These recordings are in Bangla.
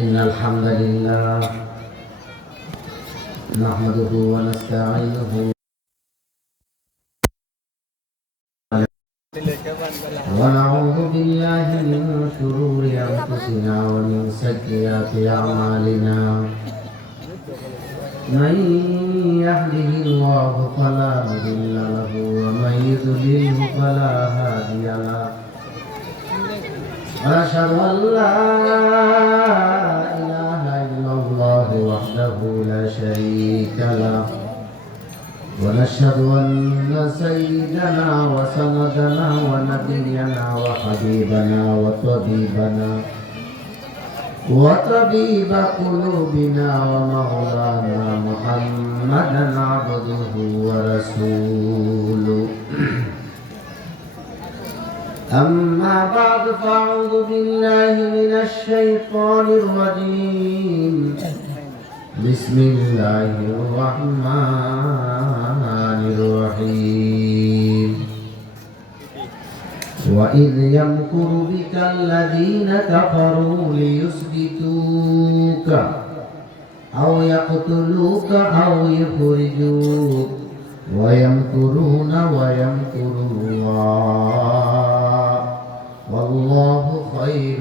إن الحمد لله نحمده ونستعينه ونعوذ بالله من شرور أنفسنا ومن سيئات أعمالنا من يهده الله فلا مضل له ومن يضلل فلا هادي له أشهد أن لا إله إلا الله وحده لا شريك له ونشهد أن سيدنا وسندنا ونبينا وحبيبنا وطبيب قلوبنا ومولانا محمدا عبده ورسوله أما بعد فأعوذ بالله من الشيطان الرجيم بسم الله الرحمن الرحيم وإذ يمكر بك الذين كفروا ليثبتوك أو يقتلوك أو يخرجوك ويمكرون ويمكر الله والله خير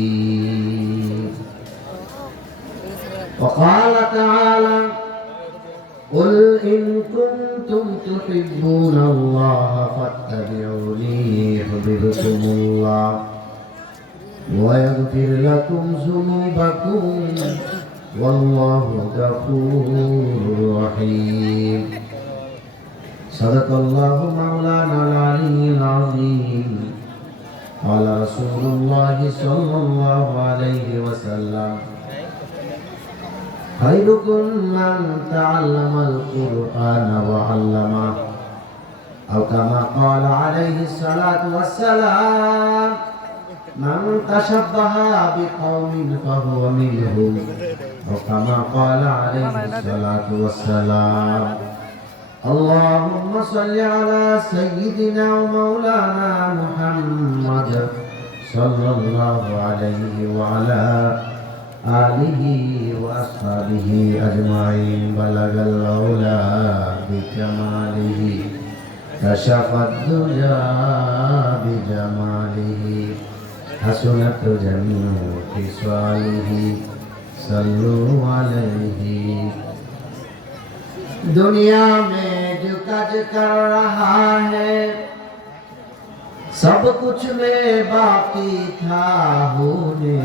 الماكرين وقال تعالى قل إن كنتم تحبون الله فاتبعوني يحببكم الله ويغفر لكم ذنوبكم والله غفور رحيم صدق الله مولانا العلي العظيم قال رسول الله صلى الله عليه وسلم خيركم من تعلم القرآن وعلمه أو كما قال عليه الصلاة والسلام من تشبه بقوم فهو منهم أو كما قال عليه الصلاة والسلام اللهم صل على سيدنا ومولانا محمد صلى الله عليه وعلى آله وأصحابه أجمعين بلغ العلا بكماله كشف الدجى بجماله حسنت جميع خصاله صلوا عليه दुनिया में जो काज कर रहा है सब कुछ में बाकी था होने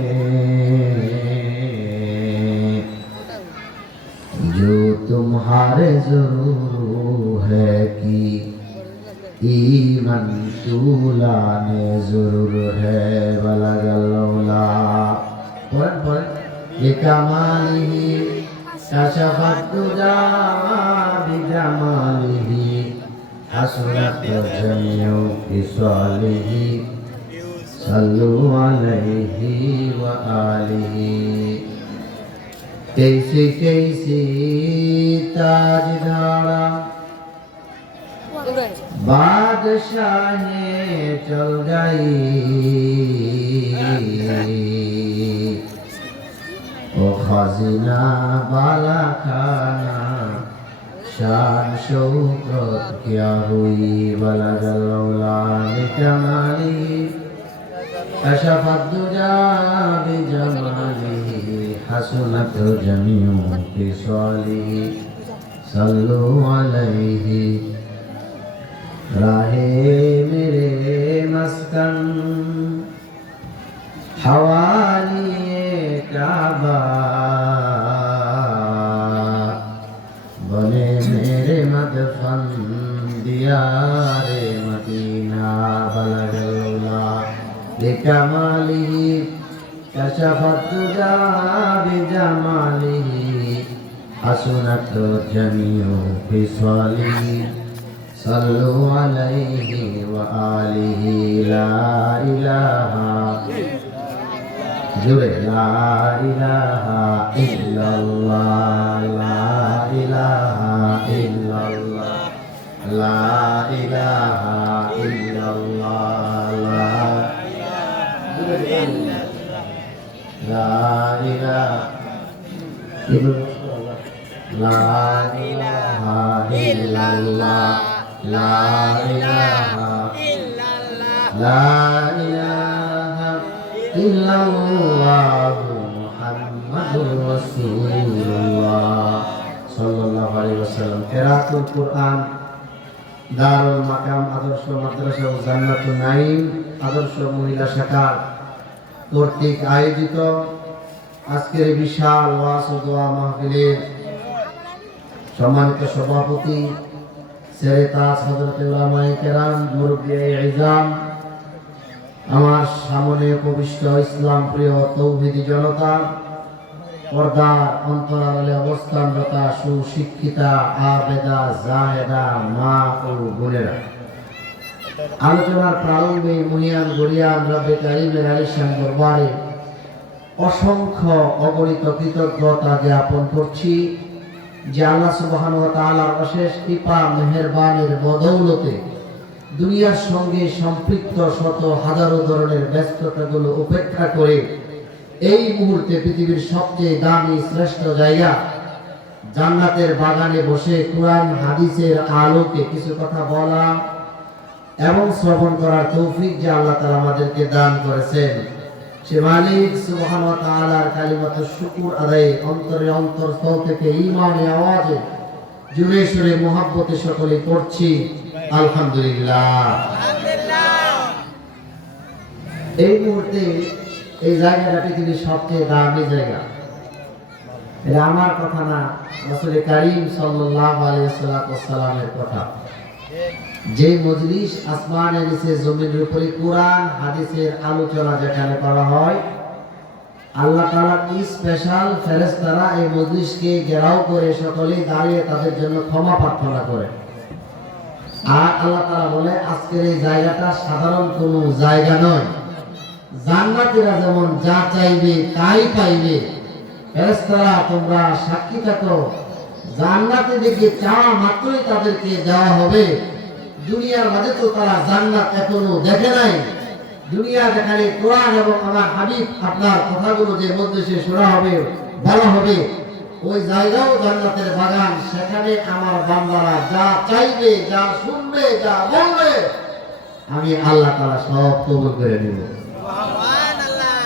जो तुम्हारे जरूर है कि ईमान तुलाने जरूर है बलगल्ला पर कमाली कशफत तुजा बिजमालिही हसनत जमीउ खिसालिही सल्लु अलैहि व आलिही कैसे कैसे ताजदारा बादशाहें चल गई ओ खजीना बाला खाना शान शौकत क्या हुई बलगल्ला बिजमाली कशफत दुजा बिजमालिही हसनत जमीउ खिसालिही सल्लु अलैहि राहे मेरे मस्कन हवाली काबा बने मेरे मदफन दियारे मदीना बलगल्ला बिकमालिही कशफत दुजा बिजमालिही हसनत जमीउ खिसालिही सल्लु अलैहि व आलिही ला इलाहा जुड़े ला इलाहा इल्लल्लाह ला इलाहा इल्लल्लाह ला इलाहा इल्लल्लाह ला লা ইলাহা লা ইলাহা ইল্লাল্লাহ লা ইলাহা লা ইলাহা ইল্লাল্লাহ মুহাম্মাদুর রাসূলুল্লাহ সাল্লাল্লাহু আলাইহি ওয়াসাল্লাম। কিরাতুল কুরআন দারুল মাকাম আদর্শ মাদ্রাসা ও জান্নাতুন নাঈম আদর্শ মহিলা শাখা কর্তৃক আয়োজিত আজকের বিশাল ওয়াজ ও দোয়া মাহফিলের সম্মানিত সভাপতি সেরেতাজ হযরত উলামায়ে কেরাম মুরব্বিয়ে ইজাম, আমার সামনে উপবিষ্ট ইসলাম প্রিয় তৌহিদি জনতা, পর্দার অন্তরালে অবস্থানরতা সুশিক্ষিতা আবেদা জাহেদা মা ও বোনেরা, আলোচনার প্রারম্ভে মুহিয়ান গড়িয়ান রব্বে কারিমের আলিশান দরবারে অসংখ্য অগণিত কৃতজ্ঞতা জ্ঞাপন করছি যে আল্লাহ সুবহানাহু ওয়া তাআলার অশেষ কৃপা মেহেরবানির বদৌলতে দুনিয়ার সঙ্গে সম্পৃক্ত শত হাজারো ধরনের ব্যস্ততাগুলো উপেক্ষা করে এই মুহূর্তে পৃথিবীর সবচেয়ে দামি শ্রেষ্ঠ জায়গা জান্নাতের বাগানে বসে কোরআন হাদিসের আলোকে কিছু কথা বলা এবং শ্রবণ করার তৌফিক যে আল্লাহ তাআলা আমাদেরকে দান করেছেন, সে মালিক সুবহানাহু ওয়া তাআলার কালিমাত শুকর আদায়ে অন্তরে অন্তরস্থল থেকে ঈমানি আওয়াজে জুড়ে সুরে মুহাব্বতে সকলে পড়ছি আলহামদুলিল্লাহ। এই মুহূর্তে এই জায়গাটা পৃথিবীর সবচেয়ে দামি জায়গা। এটা আমার কথা না, রাসূল কারীম সাল্লাল্লাহু আলাইহি ওয়াসাল্লামের কথা। যে মজলিস আসমানের নিচে জমিনের উপরে কোরআন হাদিসের আলোচনা যেখানে করা হয়, আল্লাহ তাআলা কি স্পেশাল ফেরেশতারা এই মজলিসকে ঘেরাও করে সকলেই দাঁড়িয়ে তাদের জন্য ক্ষমা প্রার্থনা করে। আর আল্লাহ তাআলা বলে আজকের এই জায়গাটা সাধারণ কোনো জায়গা নয়, জান্নাতীরা যেমন যা চাইবে তাই পাইবে। ফেরেশতারা তোমরা সাক্ষী থাকো, জান্নাতে দিকে চাওয়া মাত্রই তাদেরকে দেওয়া হবে। দুনিয়ার মাঝে তো তারা জান্নাত এখনো দেখে নাই। দুনিয়া যেখানে কোরআন এবং আমার হাবিব আপনার কথাগুলো যে মজলিসে শোনা হবে বলা হবে, ওই জায়গাও জান্নাতের বাগান। সেখানে আমার বান্দারা যা চাইবে, যা শুনবে, যা বলবে, আমি আল্লাহ তাআলা সব কবুল করে নিব। সুবহানাল্লাহ।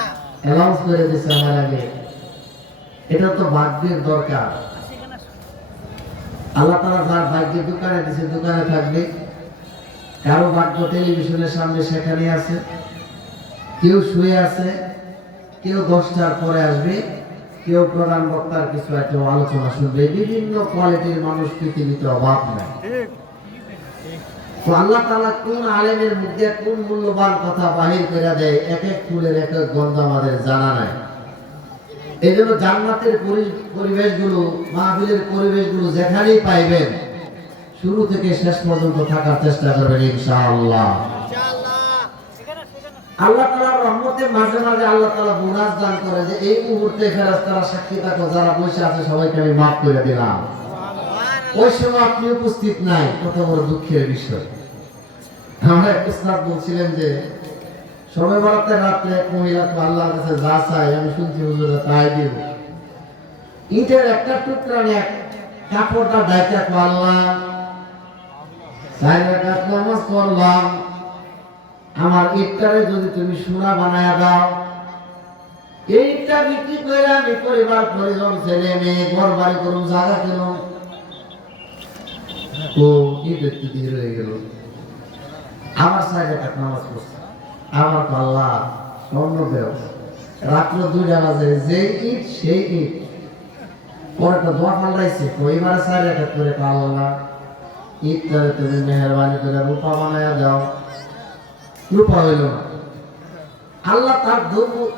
অ্যানাউন্স করে দিছে আমার আগে, এটা তো ভাগ্যের দরকার। আল্লাহ তাআলা যার ভাগ্যের দোকানে দিছে দোকানে থাকবে, কারো ভাগ্য টেলিভিশনের সামনে সেখানে আছে, কেউ শুয়ে আছে, কেউ 10টার পরে আসবে, কেউ প্রধান বক্তার কিছু একটা আলোচনা শুনবে। বিভিন্ন কোয়ালিটির মানুষ পৃথিবীতে অভাব নাই। তো আল্লাহ তাআলা কোন আলেমের মধ্যে কোন মূল্যবান কথা বাহির করে দেয়, এক এক ফুলের এক এক গন্ধ আমাদের জানা নাই। এই জন্য জান্নাতের পরিবেশগুলো, মাহফিলের পরিবেশগুলো যেখানেই পাইবেন শুরু থেকে শেষ পর্যন্ত থাকার চেষ্টা করবেন ইনশাআল্লাহ। আল্লাহ তাআলার রহমতে মাঝে মাঝে আল্লাহ তাআলা বোনাস দান করে যে এই মুহূর্তে ফেরেশতারা সাক্ষী থাকো, যারা বসে আছে সবাইকে আমি মাফ করে দিলাম। ওই সময় আপনি উপস্থিত নাই, কত বড় দুঃখের বিষয়। আমার এক উস্তাদ বলছিলেন যে শবে বরাতের রাতে এক মহিলা আল্লাহর কাছে যা চায়, আমি শুনছি হুজুর তাই দিব। ইটের একটা টুকরা নিয়ে কাপড়টা ঢাকা আল্লাহ 4 রাকাত নামাজ পড়লাম, আমার ইটটারে যদি তুমি সোনা বানায়া দাও, এইটা বিক্রি করে আমি পরিবার পরিজন ছেলে মেয়ে ঘর বাড়ি করুন, জায়গা কেন। ও ইট একটু দিয়ে রয়ে গেল, আমার 4 রাকাত নামাজ পড়ছে, আমার আল্লাহ স্বর্ণ দেও। রাত্র 2টা বাজে, যে ইট সেই ইট। পরে তো দোয়া ফালাইছে, এবার 4 রাকাত করে আল্লাহ ইটটারে তুমি মেহেরবানি করে রূপা বানায়া দাও। রূপা হইল না। আল্লাহ তার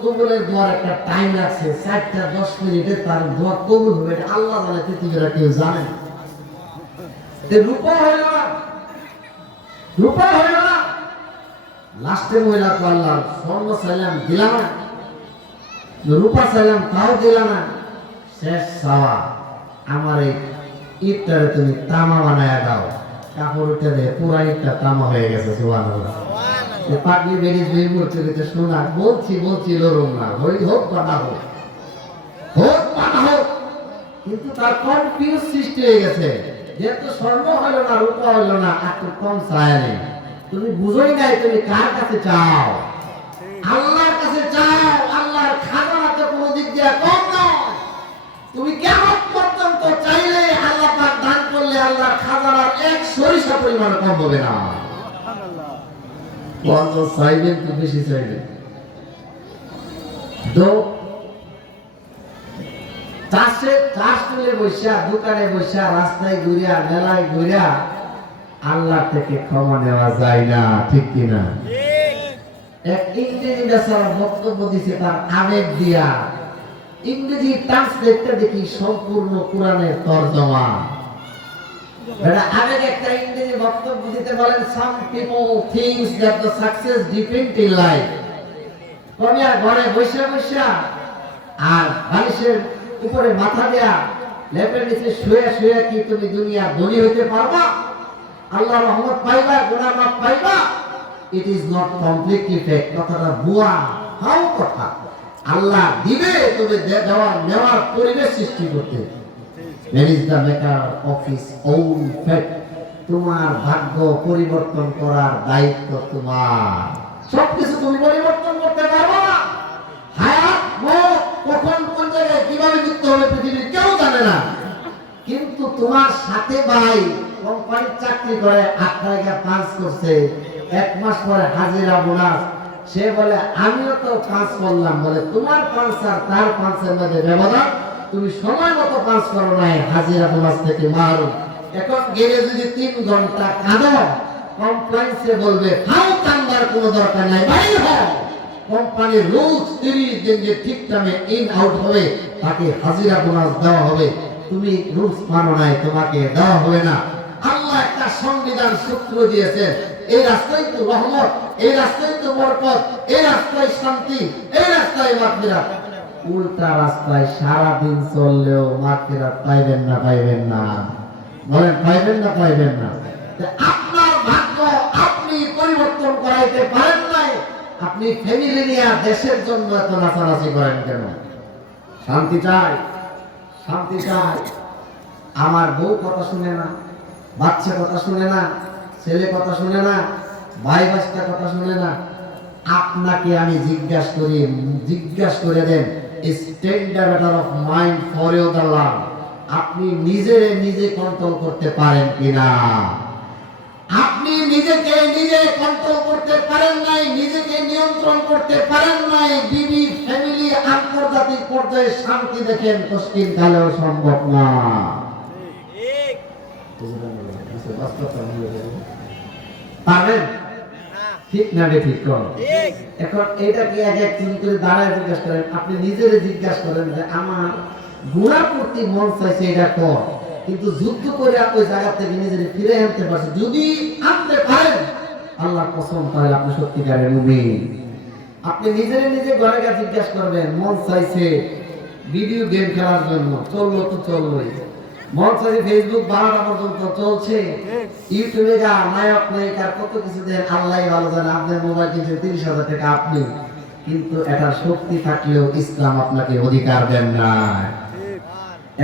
কবুলের দোয়ার একটা টাইম আছে, 4টা 10 মিনিটে তার দোয়া কবুল হবে, এটা আল্লাহ জানে, পৃথিবীরা কেউ জানে না। রূপা হইল না, রূপা হইল না। লাস্টে মহিলা তো আল্লাহ স্বর্ণ চাইলাম দিলাম না, রূপা চাইলাম তাও দিলাম না। শেষ চাওয়া, আমার এই ইটটারে তুমি তামা বানায়া দাও। কাপড় উঠে দেয়, পুরা ইটটা তামা হয়ে গেছে। সুবহানাল্লাহ। পাগলি বেরিয়ে বেরিয়ে বলছে যে শোনা বলছি লড়ুন না, হোক বা না হোক, কিন্তু তার কনফিউজ সৃষ্টি হয়ে গেছে। যেহেতু স্বর্ণ হলো না, রূপা হলো না, একটু কম চায় নেই। তুমি বুঝোই নাই তুমি কার কাছে চাও? আল্লাহর কাছে চাও। আল্লাহর খাজানা তো কোনো দিক দিয়ে কম নয়। তুমি কেমন পর্যন্ত চাইলে আল্লাহ পাক দান করলে আল্লাহর খাজানার এক সরিষা পরিমাণ কম হবে না। কত চাইবেন তো বেশি চাইবেন। তো চাষ তুলে বসা, দোকানে বসা, রাস্তায় ঘুরিয়া, মেলায় ঘুরিয়া আল্লাহ থেকে ক্ষমা নেওয়া যায় না, ঠিক কিনা? এক ইংরেজি বেচারা বক্তব্য দিছে তার আবেগ দিয়া। ইংরেজি ট্রান্সলেটটা দেখি সম্পূর্ণ কোরআনের তরজমা। এটা আবেগ একটা ইংরেজি বক্তব্য দিতে বলেন, some people thinks that the success depends in life. কমিয়া ঘরে বসে বসে আর বালিশের উপরে মাথা দেয়া, লেপের নিচে শুয়ে শুয়ে কি তুমি দুনিয়া ধনী হইতে পারবা? আল্লাহর রহমত পাইবা, গুনাহ মাফ পাইবা? It is not completely fake. কথাটা ভুয়া, হাও কথা। আল্লাহ দিবে, তবে দেওয়ার নেওয়ার পরিবেশ সৃষ্টি করতে। That is the matter of his own fate. তোমার ভাগ্য পরিবর্তন করার দায়িত্ব তোমার। সবকিছু তুমি পরিবর্তন করতে পারবে না। হায়াত মত কখন কোন জায়গায় কিভাবে যুক্ত হবে পৃথিবীর কেউ জানে না। কিন্তু তোমার সাথে ভাই কোম্পানির চাকরি করে 8 টাকা পাস করছে, 1 মাস পরে হাজিরা বোনাস। সে বলে আমিও তো পাস করলাম, বলে তোমার পাঁচ আর তার পাঁচের মধ্যে ব্যবধান, তুমি সময় মতো পাস করো নাই, হাজিরা বোনাস থেকে মারুম। এখন গেলে যদি 3 ঘন্টা কাঁদো, কমপ্লায়েন্সে বলবে হাও কান্দার কোনো দরকার নাই, বাইরে হও। কোম্পানির রুলস 30 দিন যে ঠিক টাইমে ইন আউট হবে তাকে হাজিরা বোনাস দেওয়া হবে। তুমি রুলস মানো নাই, তোমাকে দেওয়া হবে না। আল্লাহ একটা সংবিধান সূত্র দিয়েছেন। এই রাস্তায় তো রহমত, এই রাস্তায় তো বরকত, এই রাস্তায় শান্তি, এই রাস্তায় মাগফিরাত। উল্টা রাস্তায় সারা দিন চললেও মাগফিরাত পাইবেন না, পাইবেন না? বলেন পাইবেন না, পাইবেন না? আপনার ভাগ্য আপনি পরিবর্তন করাইতে পারেন নাই। আপনি ফ্যামিলি নিয়ে দেশের জন্য এত নাচানাচি করেন কেন? শান্তি চাই, শান্তি চাই। আমার বউ কথা শুনে না, বাচ্চা কথা শুনে না, ছেলে কথা শুনে না, ভাই বাচ্চা কথা শুনে না। আপনাকে আমি জিজ্ঞাসা করে দেন, standard of mind for your the love. আপনি নিজে কন্ট্রোল করতে পারেন কিনা? আপনি নিজেকে নিজে কন্ট্রোল করতে পারেন নাই, নিজেকে নিয়ন্ত্রণ করতে পারেন নাই। বিবি, ফ্যামিলি, আন্তর্জাতিক পর্যায়ে শান্তি দেখেন মুশকিল কালেও সম্ভব না। পারেন? ঠিক না রে? ঠিক কর। এখন এটা কি এক তুমি করে দাঁড়ায় জিজ্ঞাসা করেন, আপনি নিজেরে জিজ্ঞাসা করেন যে আমার গুনাহ করতে মন চাইছে, এটা কর। কিন্তু যুদ্ধ করে ওই জায়গা থেকে নিজের ফিরে আনতে পারছে, যদি আনতে পারেন আল্লাহ কসম, তাহলে আপনি সত্যিকারের মুমিন। আপনি নিজে ঘরে গিয়ে জিজ্ঞাসা করবেন, মন চাইছে ভিডিও গেম খেলার জন্য, চললো তো চললোই। মন চাইছে ফেসবুক 12টা পর্যন্ত চলছে, ইউটিউবে যা নায়ক নায়িকার কত কিছু দেন, আল্লাহ ভালো জানে। আপনার মোবাইল কিনছে 30,000 টাকা আপনি, কিন্তু এটা শক্তি থাকলেও ইসলাম আপনাকে অধিকার দেন না।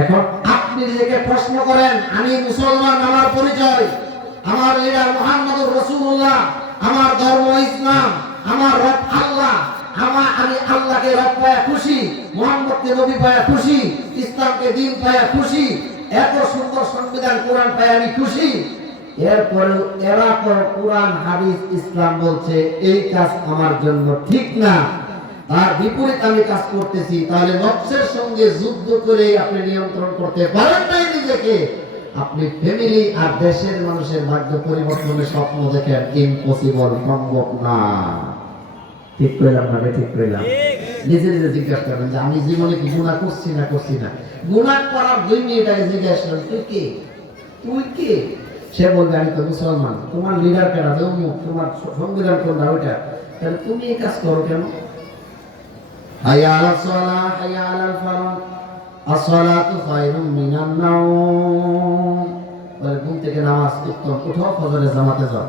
এখন আপনি নিজেকে প্রশ্ন করেন, আমি মুসলমান, আমার পরিচয়, আমার লিডার মুহাম্মদুর রাসূলুল্লাহ, আমার ধর্ম ইসলাম, আমার রব আল্লাহ, আমি আল্লাহকে রব পায়া খুশি, মুহাম্মদকে নবী পায়া খুশি, ইসলামকে দ্বীন পায়া খুশি, এত সুন্দর সংবিধান কোরআন পায়া আমি খুশি। এরপরে এরা তো কোরআন হাদিস ইসলাম বলছে এই কাজ আমার জন্য ঠিক না, তার বিপরীত আমি কাজ করতেছি। তাহলে নফসের সঙ্গে যুদ্ধ করে আপনি নিয়ন্ত্রণ করতে পারেন নাই নিজেকে। আপনি ফ্যামিলি আর দেশের মানুষের ভাগ্য পরিবর্তনের স্বপ্ন দেখেন, ইম্পসিবল, সম্ভব না। ঠিক কইলাম না? ঠিক কইলাম? নিজে জিজ্ঞাসা করবেন যে আমি জীবনে কি গুনাহ করছি না। গুনাহ করার 2 মিনিট আগে জিজ্ঞাসা করেন, তুই কে? সে বলবে আমি তো মুসলমান। তোমার লিডার কেনা, তোমার সংবিধান কোনটা? ওইটা। তাহলে তুমি এই কাজ করো কেন? হাইয়া আলাস সালাহ, হাইয়া আলাল ফালাহ, আসসালাতু খায়রুম মিনান নাওম। বলে ঘুম থেকে নামাজ উত্তম, উঠো ফজরের জামাতে যাও।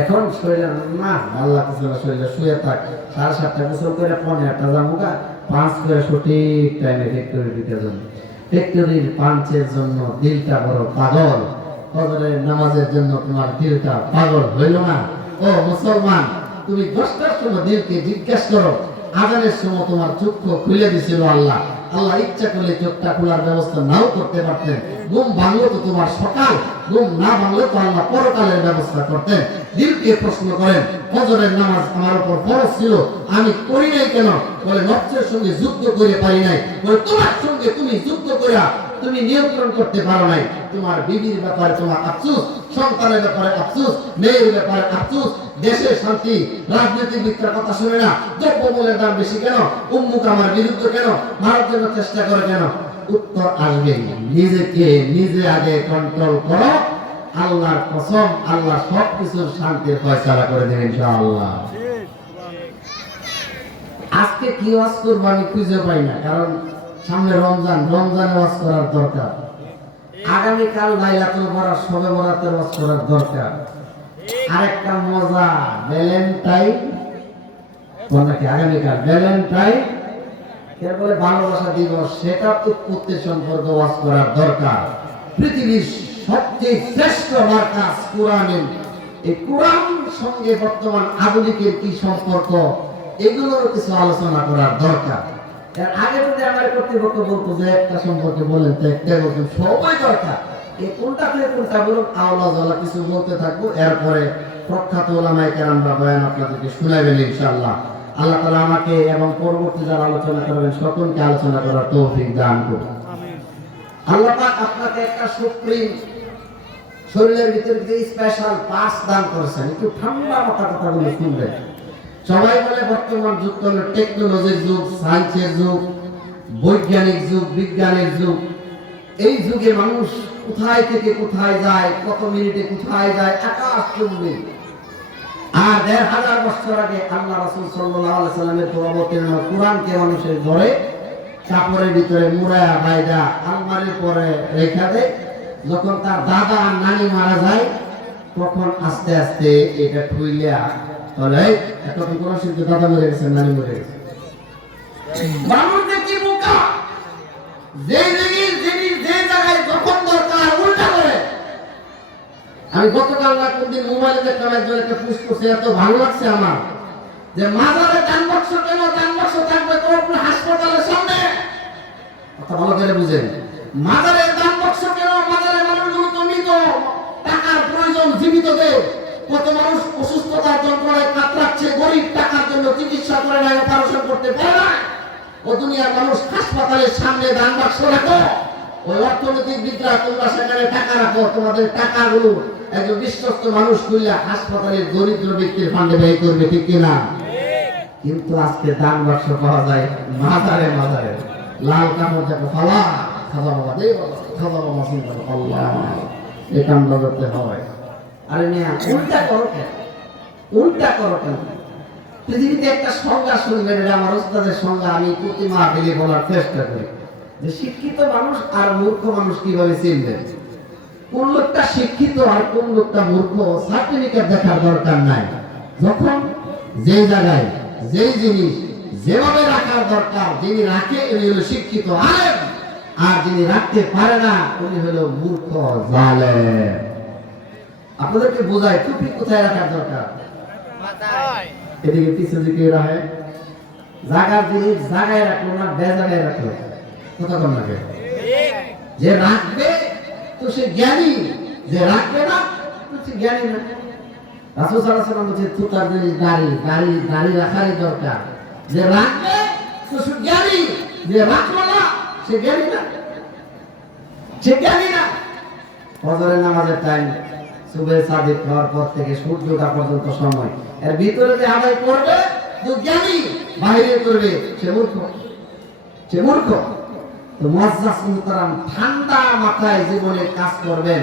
এখন শরীরে না আল্লাহ শরীরে শুয়ে থাক, 7:30 গোসল করে 15টা জামুকা 5 করে সঠিক টাইমে ফ্যাক্টরি ঢুকে যান। ফ্যাক্টরির পাঞ্চের জন্য দিলটা বড় পাগল, ফজরের নামাজের জন্য তোমার দিলটা পাগল হইল না? ও মুসলমান, তুমি 10টার সময় দিলকে জিজ্ঞাসা করো, আজানের সময় তোমার চক্ষু খুলে দিছিল আল্লাহ। আল্লাহ ইচ্ছা করলে চোখটা খোলার ব্যবস্থা নাও করতে পারতেন। ঘুম ভাঙলো তো তোমার সকাল, ঘুম না ভাঙলে তো আল্লাহ পরকালের ব্যবস্থা করতেন। দিলকে প্রশ্ন করেন, ফজরের নামাজ আমার উপর ফরজ ছিল, আমি করি নাই কেন? বলে নফসের সঙ্গে যুদ্ধ করে পারি নাই। বলে তোমার সঙ্গে তুমি যুদ্ধ করিয়া তুমি নিয়ন্ত্রণ করতে পারো নাই। তোমার বিবির ব্যাপারে তোমার আফসোস, সন্তানের ব্যাপারে আফসোস, মেয়ের ব্যাপারে আফসোস, দেশের শান্তি, রাজনীতিবিদরা কথা শুনে না, দ্রব্যমূল্যের দাম বেশি কেন, উম্মুক আমার বিরুদ্ধে কেন, মারার জন্য চেষ্টা করে কেন? উত্তর আসবে, নিজেকে নিজে আগে কন্ট্রোল করো। আল্লাহর কসম, আল্লাহ সবকিছুর শান্তির ফয়সালা করে দেবেন ইনশাআল্লাহ। আজকে কি ওয়াজ করব আমি খুঁজে পাই না, কারণ সামনে রমজান, রমজানে ওয়াজ করার দরকার। আগামীকাল লাইলাতুল বরাত, শবে বরাতের ওয়াজ করার দরকার। আরেকটা মজা, ভ্যালেন্টাইন নাকি আগামীকাল ভ্যালেন্টাইন এর বলে ভালোবাসা দিবস, সেটা উৎপত্তি সম্পর্কে ওয়াজ করার দরকার। পৃথিবীর সবচেয়ে শ্রেষ্ঠ মার্কাস কোরআনের, এই কোরআন সঙ্গে বর্তমান আধুনিকের কি সম্পর্ক, এগুলোর কিছু আলোচনা করার দরকার। এর আগে যদি আমার কর্তৃপক্ষ বলতো যে একটা সম্পর্কে বলেন, তো একটা বলতো সবাই দরকার, এই কোনটা থেকে কোনটা বলুন, আওলা জ্বালা কিছু বলতে থাকবো। এরপরে প্রখ্যাত ওলামায়ে কেরামরা বয়ান আপনাদেরকে শোনাবেন ইনশাআল্লাহ। আল্লাহ তাআলা আমাকে এবং পরবর্তী যারা আলোচনা করবেন সকলকে আলোচনা করার তৌফিক দান করুন। আল্লাহ পাক আপনাকে একটা সুপ্রিম শরীরের ভিতরে যে স্পেশাল পাস দান করেছেন, একটু ঠান্ডা মাথা কথাগুলো শুনবেন। সবাই বলে বর্তমান যুগ হলো টেকনোলজির যুগ, সায়েন্সের যুগ, বৈজ্ঞানিক যুগ, বিজ্ঞানের যুগ। এই যুগে মানুষ কোথায় থেকে কোথায় যায়, কত মিনিটে কোথায় যায়, আকাশ চুম্বি। আর 1500 বছর আগে আল্লাহ রাসূল সাল্লাল্লাহু আলাইহি সাল্লামের অবতীর্ণ কোরআনকে মানুষের ঘরে কাপড়ের ভিতরে মুড়ায়া বাইদা আলমারির পরে রেখে দেয়। যখন তার দাদা আর নানি মারা যায়, তখন আস্তে আস্তে এটা ঠুইলিয়া বলে এখন কোন সিদ্ধ দাদা মরে গেছে, নানি মরে গেছে। মানুষ দেখি বোকা, যে জিনিস যে জায়গায় যখন দরকার উল্টা করে। আমি গতকাল না কোনদিন মোবাইলে দেখলাম একজন একটা পোস্ট করছে, এত ভালো লাগছে আমার, যে মাজারে দান বাক্স কেন, দান বাক্স থাকবে তোমার হাসপাতালের সামনে। কথা ভালো করে বুঝেন, মাজারে দান বাক্স কেন? মাজারে মানুষগুলো তো মৃত, টাকার প্রয়োজন, জীবিত দেয়। কত মানুষ অসুস্থতার যন্ত্রণায় কাতরাচ্ছে, গরিব, টাকার জন্য চিকিৎসা করে না, অপারেশন করতে পারে না। ও দুনিয়ার মানুষ হাসপাতালের সামনে দান বাক্স রাখো। ওই অর্থনীতিবিদরা তোমরা সেখানে টাকা রাখো, তোমাদের টাকাগুলো একজন বিশ্বস্ত মানুষ খুললে হাসপাতালের দরিদ্র ব্যক্তির ফান্ডে ব্যয় করবে, ঠিক কিনা? কিন্তু আজকে দান বাক্স পাওয়া যায় মাজারে মাজারে, লাল কাপড় যাকে ফালা খাজা বাবা দে, খাজা বাবা চিন্তা আল্লাহ এই কামটা করতে হয়। আরে মিয়া উল্টা করো কেন, উল্টা করো কেন? পৃথিবীতে একটা সংজ্ঞা শুনবেন, এটা আমার ওস্তাদের সংজ্ঞা, আমি প্রতি মাহফিলে বলার চেষ্টা করি, যে শিক্ষিত মানুষ আর মূর্খ মানুষ কিভাবে চিনবেন। কোন লোকটা শিক্ষিত আর কোন লোকটা মূর্খ সার্টিফিকেট দেখার দরকার নাই। যখন যে জায়গায় যেই জিনিস যেভাবে রাখার দরকার, যিনি রাখে উনি হলো শিক্ষিত আলেম, আর যিনি রাখতে পারে না উনি হলো মূর্খ জালেম। আপনাদেরকে বোঝায় টুপি কোথায় রাখার দরকার, এদিকে পিছনে দিকে রাখে, জায়গার জিনিস জায়গায় রাখলো না, বেজায়গায় রাখলো। কথা কম লাগে, যে রাখবে তো সে জ্ঞানী, যে রাখবে না তো সে জ্ঞানী না। রাসূল সাল্লাল্লাহু আলাইহি ওয়াসাল্লাম বলেছেন তুতার জিনিস দাড়ি রাখারই দরকার। যে রাখবে তো সে জ্ঞানী, যে রাখলো না সে জ্ঞানী না, সে জ্ঞানী না। ফজরের নামাজের টাইম, সুবহে সাদিক হওয়ার পর থেকে সূর্য ওঠা পর্যন্ত সময়, এর ভিতরে যে আদায় করবে তো জ্ঞানী, বাইরে করবে সে মূর্খ, সে মূর্খ। তো মুআজ্জাজ মুহতারাম, ঠান্ডা মাথায় জীবনে কাজ করবেন।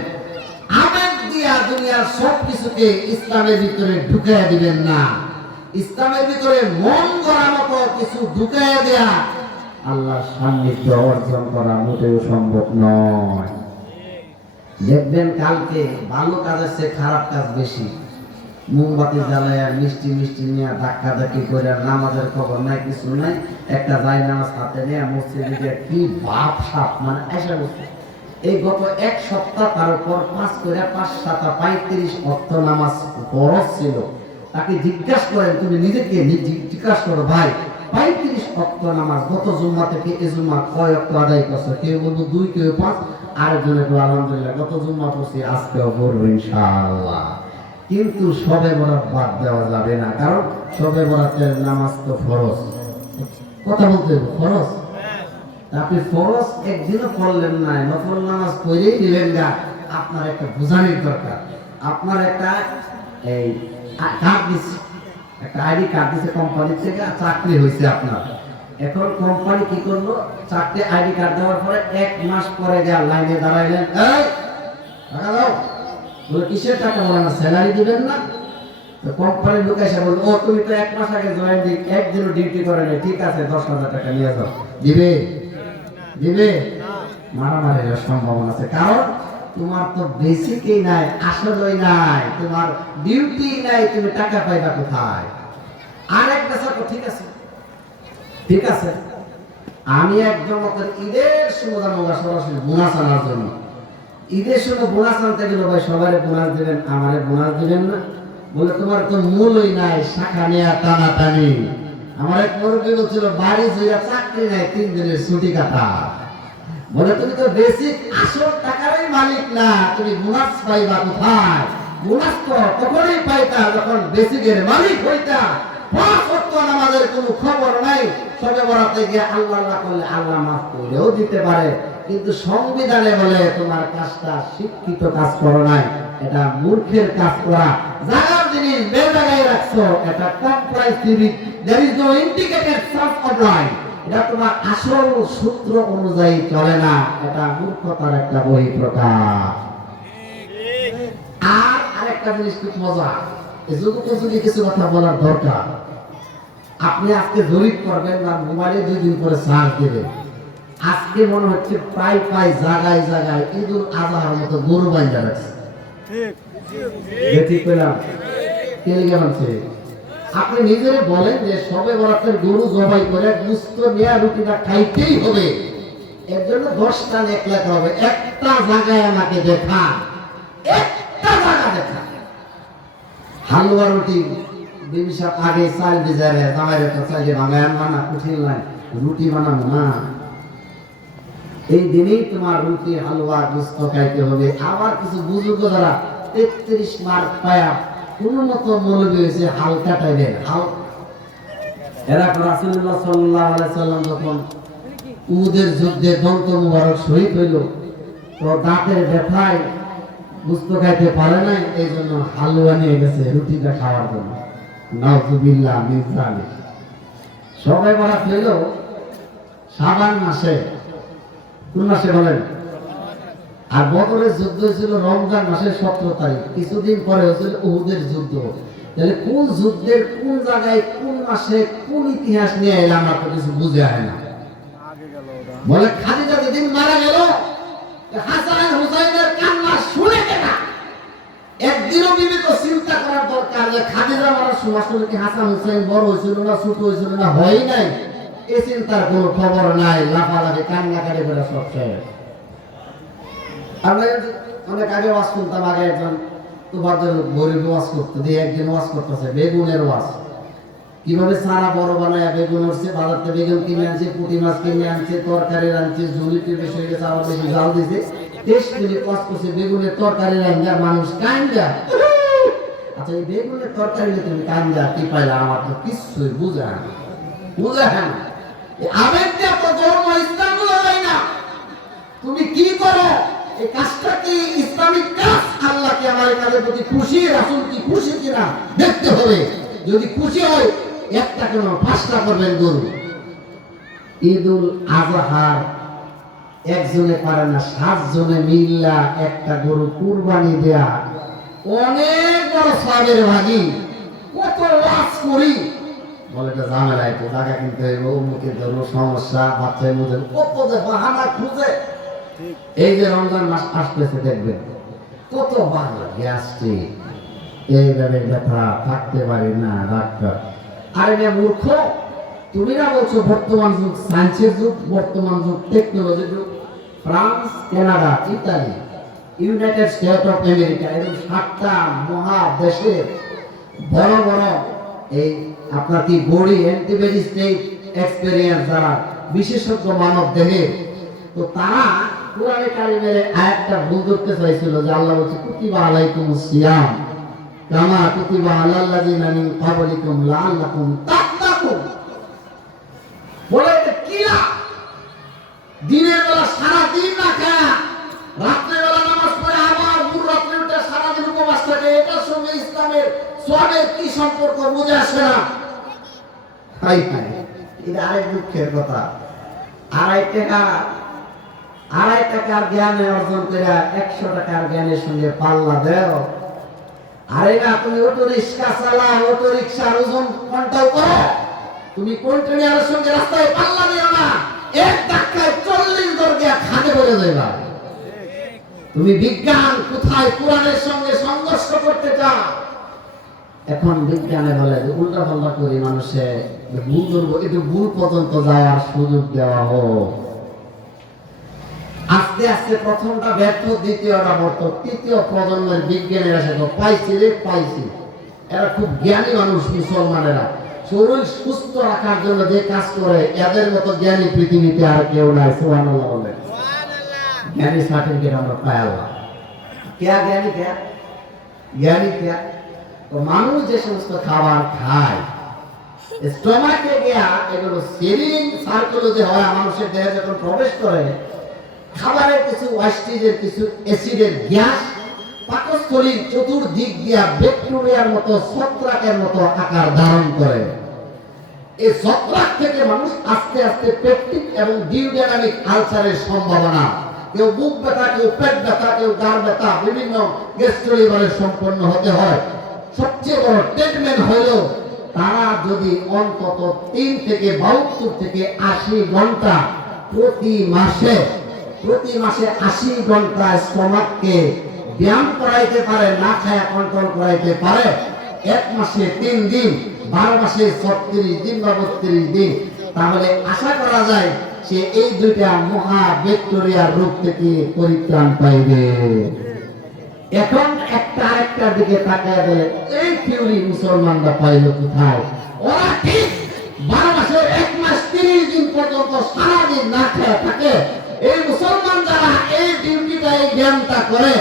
আবেগ দিয়া দুনিয়ার সব কিছুকে ইসলামের ভিতরে ঢুকাইয়া দিবেন না। ইসলামের ভিতরে মন গড়া মতো কিছু ঢুকাইয়া দেয়া আল্লাহর সান্নিধ্য অর্জন করা মোটেও সম্ভব নয়। দেখবেন কালকে ভালো কাজের চেয়ে খারাপ কাজ বেশি। মোমবাতি জ্বালায়া মিষ্টি মিষ্টি নিয়ে ধাক্কা ধাক্কি করে নামাজের খবর নাই, কিছু নাই, একটা যাই নামাজ হাতে নিয়ে মসজিদে কি বাপ সাপ মানে এসে বসে। এই গত এক সপ্তাহ তার উপর 5 করে 5 7 35 ওয়াক্ত নামাজ ফরজ ছিল। তাকে জিজ্ঞাসা করেন, তুমি নিজেকে জিজ্ঞাসা করো ভাই 35 ওয়াক্ত নামাজ গত জুম্মা থেকে এই জুম্মা কয় ওয়াক্ত আদায় করছো? কেউ বলবো 2, কেউ 5, আরেকজনে তো আলহামদুলিল্লাহ গত জুম্মা পড়ছি, আজকেও পড়বো ইনশাআল্লাহ। কিন্তু শবে বরাত বাদ দেওয়া যাবে না, কারণ শবে বরাতের নামাজ তো ফরজ। কথা বলতে হবে ফরজ। আপনি ফরজ একদিনও পড়লেন না, নফল নামাজ পড়েই নিলেন না, আপনার একটা বোঝানোর দরকার। আপনার একটা এই কার্ড দিচ্ছে, একটা আইডি কার্ড দিচ্ছে কোম্পানি থেকে, চাকরি হয়েছে আপনার। এখন কোম্পানি কি করলো, 4টে আইডি কার্ড দেওয়ার পরে 1 মাস পরে যা লাইনে দাঁড়াইলেন, এই টাকা দাও। বলে কিসের টাকা? বলে না স্যালারি দিবেন না। তো কোম্পানির লোক এসে বলল, ও তুমি তো 1 মাস আগে জয়েন দিই, একদিনও ডিউটি করে নাই, ঠিক আছে 10,000 টাকা নিয়ে যাও। দিবে? দিবে? মারামারির সম্ভাবনা আছে, কারণ তোমার তো বেসিকই নাই, আসলই নাই, তোমার ডিউটি নাই, তুমি টাকা পাইবা কোথায়? আরেক বছর ঠিক আছে, ঠিক আছে, আমি একদম ঈদের সময় সরাসরি বোনাস আনার জন্য, ঈদের সময় বোনাস আনতে গেল, ভাই সবারে বোনাস দিবেন, আমারে বোনাস দিবেন না। বলে তোমার তো মূলই নাই, শাখা নিয়ে টানাটানি। আমার এক মুরব্বী বলছিল বাড়ি জুড়ে চাকরি নাই, 3 দিনের ছুটি কাটা। বলে তুমি তো বেসিক আসল টাকারই মালিক না, তুমি বোনাস পাইবা কোথায়? বোনাস তো তখনই পাইতা যখন বেসিকের মালিক হইতা। 5 ওয়াক্ত নামাজের কোনো খবর নাই, শবে বরাতে গিয়ে আল্লাহ করলে আল্লাহ মাফ করেও দিতে পারে, কিন্তু সংবিধানে বলে তোমার কাজটা শিক্ষিত কাজ করো নাই, এটা মূর্খের কাজ করা। জায়গার জিনিস বেজায়গায় রাখছো, এটা comprise theory, there is no indicated search of line, এটা তোমার আসল সূত্র অনুযায়ী চলে না, এটা মূর্খতার একটা বহিঃপ্রকাশ। আর আরেকটা জিনিস খুব মজা, এই যুগোপযোগী কিছু কথা বলার দরকার। আপনি আজকে জরিপ করবেন না, মোবাইলে 2 দিন পরে সার্চ দেবেন, আজকে মনে হচ্ছে প্রায় প্রায় জায়গায় জায়গায় ঈদুল আজহার মতো গরু বাইন্দা রাখছে। ঠিক পেলাম? আপনি নিজেরে বলেন যে শবে বরাতের গরু জবাই করে গুস্ত নিয়ে রুটিটা খাইতেই হবে, এর জন্য 10টা নেক লেখা হবে। একটা জায়গায় আমাকে দেখা, একটা জায়গা দেখা হালুয়া রুটি বিবিসা আগে চাল ভিজারে জামাইরে তো চাইলে ভাঙায় মানা কঠিন নাই, রুটি বানাবো না, এই দিনেই তোমার রুটি হালুয়া গুস্ত খাইতে হবে। আবার কিছু বুজুর্গ যারা 33 মার্ক পায়া কোন মতো মৌলবী হয়েছে হালকা টাইপের, এরা রাসূলুল্লাহ সাল্লাল্লাহু আলাইহি সাল্লাম যখন উহুদের যুদ্ধে দন্ত মুবারক শহীদ হইল, তো দাঁতের ব্যথায় গুস্ত খাইতে পারে নাই, এই জন্য হালুয়া নিয়ে গেছে রুটিটা খাওয়ার জন্য। নাউযুবিল্লাহ মিন যালিক। সবাই বলা হইল শাবান মাসে, কোন মাসে বলেন? আর বদরের যুদ্ধ হয়েছিল রমজান মাসের 17 তারিখ, কিছুদিন পরে হয়েছিল উহুদের যুদ্ধ। তাহলে কোন যুদ্ধের কোন জায়গায় কোন মাসে কোন ইতিহাস নিয়ে এলাম আমরা তো কিছু বুঝে হয় না। বলে খাদিজা যেদিন মারা গেল, হাসান হুসাইনের কান্না শুনে কেনা একদিনও বিবেক চিন্তা করার দরকার যে খাদিজা মারার সময় কি হাসান হুসাইন বড় হয়েছিল না ছোট হয়েছিল না হয় নাই, এই চিন্তার কোনো খবর নাই, লাফালাফি কান্নাকাটি করে সব শেষ। আমরা অনেক আগে ওয়াজ শুনতাম, আগে একজন তোমাদের গরিব ওয়াজ করতে দিয়ে, একদিন ওয়াজ করতেছে বেগুনের ওয়াজ, কিভাবে সারা বড় বানায় বেগুন হচ্ছে, বাজারতে বেগুন কিনে আনছে, পুঁটি মাছ কিনে আনছে, তরকারি রাঁধছে, ঝুলিতে বেশি হয়ে গেছে, আবার বেশি জাল দিছে, 30 মিনিট ওয়াজ করছে বেগুনের তরকারি রান্ধা, মানুষ কান্দা। আচ্ছা এই বেগুনের তরকারি তুমি কান্দা কি পাইলা? আমার তো কিছুই বুঝা না, বুঝা না, আবেগটা তো ধর্ম ইসলাম হয় না। তুমি কি করো? এই কাজটা কি ইসলামিক কাজ? আল্লাহ কি আমার কাজের প্রতি খুশি? রাসূল কি খুশি কিনা দেখতে হবে। যদি খুশি হয় একটা কেন 5টা করবেন গরু। ঈদুল আজহার একজনে পারে না, 7 জনে মিল্লা একটা গরু কুরবানি দেয়া অনেক বড় সওয়াবের ভাগী। কত ওয়াজ করি, বলে এটা ঝামেলা, একটু টাকা কিনতে হইব, মুখে ধরো সমস্যা, বাচ্চার মধ্যে কত যে বাহানা খুঁজে। এই যে রমজান মাস আসতেছে দেখবেন কত বাহানা, গ্যাস্ট্রিক, এইভাবে ব্যথা থাকতে পারি না ডাক্তার। আরে না মূর্খ, তুমি না বলছো বর্তমান যুগ সায়েন্সের যুগ, বর্তমান যুগ টেকনোলজির যুগ। France, Canada, Italy, United state of America, এরকম 7টা মহাদেশের বড় বড় এই আপনার কি বডি অ্যান্টিবডি এক্সপেরিয়েন্স যারা বিশেষজ্ঞ মানব দেহে, তো তারা কোরআনে কারিমের আয়াতটা ভুল করতে চাইছিল যে আল্লাহ বলছে কুতিবা আলাইকুমুস সিয়াম কামা কুতিবা আলাল লাযিনা মিন ক্বাবলিকুম লাআল্লাকুম তাত্তাকুন। বলে এটা কি না, দিনের বেলা সারা দিন না খায়, রাত্রে বেলা নামাজ পড়ে আবার ভোর রাত্রে উঠে সারা দিন উপবাস থাকে, এটার সঙ্গে ইসলামের সওয়াবের কি সম্পর্ক বুঝে আসে না। হাই হাই, এটা আরেক দুঃখের কথা। আড়াই টাকার জ্ঞান অর্জন করে 100 টাকার জ্ঞানের সঙ্গে পাল্লা দেও। আরে না, তুমি অটো রিক্সা চালাও, অটো রিক্সার ওজন কন্ট্রোল করো, তুমি কন্টেনারের সঙ্গে রাস্তায় পাল্লা দিও না, এক ধাক্কায় 40 দরজা খাদে পড়ে যাইবা। তুমি বিজ্ঞান কোথায় কোরআনের সঙ্গে সংঘর্ষ করতে চাও। এখন বিজ্ঞানে বলে যে উল্টা পাল্টা করি মানুষে ভুল করবো, একটু ভুল পর্যন্ত যাওয়ার সুযোগ দেওয়া হোক। আস্তে আস্তে প্রথমটা ব্যর্থ, দ্বিতীয়টা ব্যর্থ, তৃতীয় প্রজন্মের বিজ্ঞানীরা সেটা পাইছি। এরা খুব জ্ঞানী মানুষ মুসলমানেরা, শরীর সুস্থ রাখার জন্য যে কাজ করে এদের মতো জ্ঞানী পৃথিবীতে আর কেউ নাই। সুবহানাল্লাহ বলে। জ্ঞানী সার্টিফিকেট আমরা পাই। আল্লাহ জ্ঞানী কে? তো মানুষ যে সমস্ত খাবার খায় স্টমাকে গিয়া এগুলো সেলিং সার্কুলেশন হয়, মানুষের দেহে যখন প্রবেশ করে খাবারের কিছু ওয়েস্টেজের কিছু অ্যাসিডের গ্যাস পাকস্থলীর চতুর্দিক দিয়া ব্যাকটেরিয়ার মতো ছত্রাকের মতো আকার ধারণ করে। এই ছত্রাক থেকে মানুষ আস্তে আস্তে পেপটিক এবং ডিউডেনামিক আলসারের সম্ভাবনা, কেউ বুক ব্যথা, কেউ পেট ব্যথা, কেউ গাড় ব্যথা, বিভিন্ন গ্যাস্ট্রোলিভারের সম্পন্ন হতে হয়। সবচেয়ে বড় ট্রিটমেন্ট হলো তারা যদি অন্তত 3 থেকে 72 থেকে 80 ঘন্টা প্রতি মাসে 80 ঘন্টা স্টমাককে ব্যায়াম করাইতে পারে, না খায়া কন্ট্রোল করাইতে পারে, 1 মাসে 3 দিন, 12 মাসে 36 দিন বা 32 দিন, তাহলে আশা করা যায় সে এই দুইটা মহা ব্যাকটেরিয়ার রোগ থেকে পরিত্রাণ পাইবে। এখন আরেকটার দিকে তাকায় বলে এই থিওরি মুসলমানরা পাইল কোথায়? ওরা ঠিক 12 মাসের 1 মাস 30 দিন পর্যন্ত সারাদিন না খেয়ে থাকে। এই মুসলমান যারা এই ডিউটিটা, এই জ্ঞানটা করে,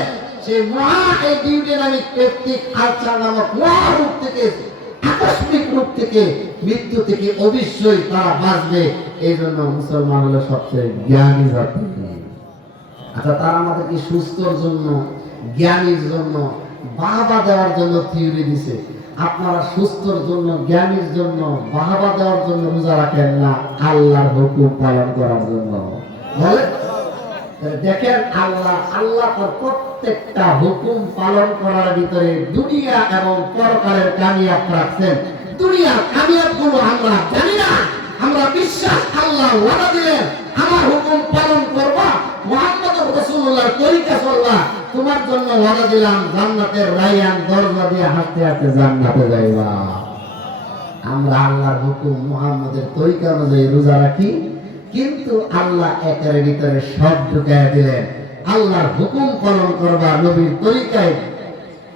সে মহা এই ডিউডিনামিক পেপটিক আলসার নামক মহা রোগ থেকে, আকস্মিক রোগ থেকে, মৃত্যু থেকে অবশ্যই তারা বাঁচবে। এই জন্য মুসলমান হলো সবচেয়ে জ্ঞানী জাতি। আচ্ছা, তারা আমাদেরকে সুস্থর জন্য, জ্ঞানীর জন্য, বাহবা দেওয়ার জন্য থিওরি দিছে। আপনারা সুস্থর জন্য, জ্ঞানীর জন্য, বাহবা দেওয়ার জন্য রোজা রাখেন না, আল্লাহর হুকুম পালন করার জন্য। বলে দেখেন, আল্লাহ তার প্রত্যেকটা হুকুম পালন করার ভিতরে দুনিয়া এবং পরকালের কামিয়াব রাখছেন। দুনিয়ার কামিয়াব গুলো আমরা জানি না, আমরা বিশ্বাস আল্লাহ ওয়াদা দিলেন আমার হুকুম পালন করবা, মুহাম্মদ রাসূলুল্লাহর তরিকা চলবা, তোমার জন্য ওয়াদা দিলাম জান্নাতের রায়্যান দরজা দিয়ে হাঁটতে হাঁটতে জান্নাতে যাইবা। আমরা আল্লাহর হুকুম মুহাম্মদের তরিকা অনুযায়ী রোজা রাখি, কিন্তু আল্লাহ একের ভিতরে সব ঢুকায় দিলেন। আল্লাহর হুকুম পালন করবা নবীর তরিকায়,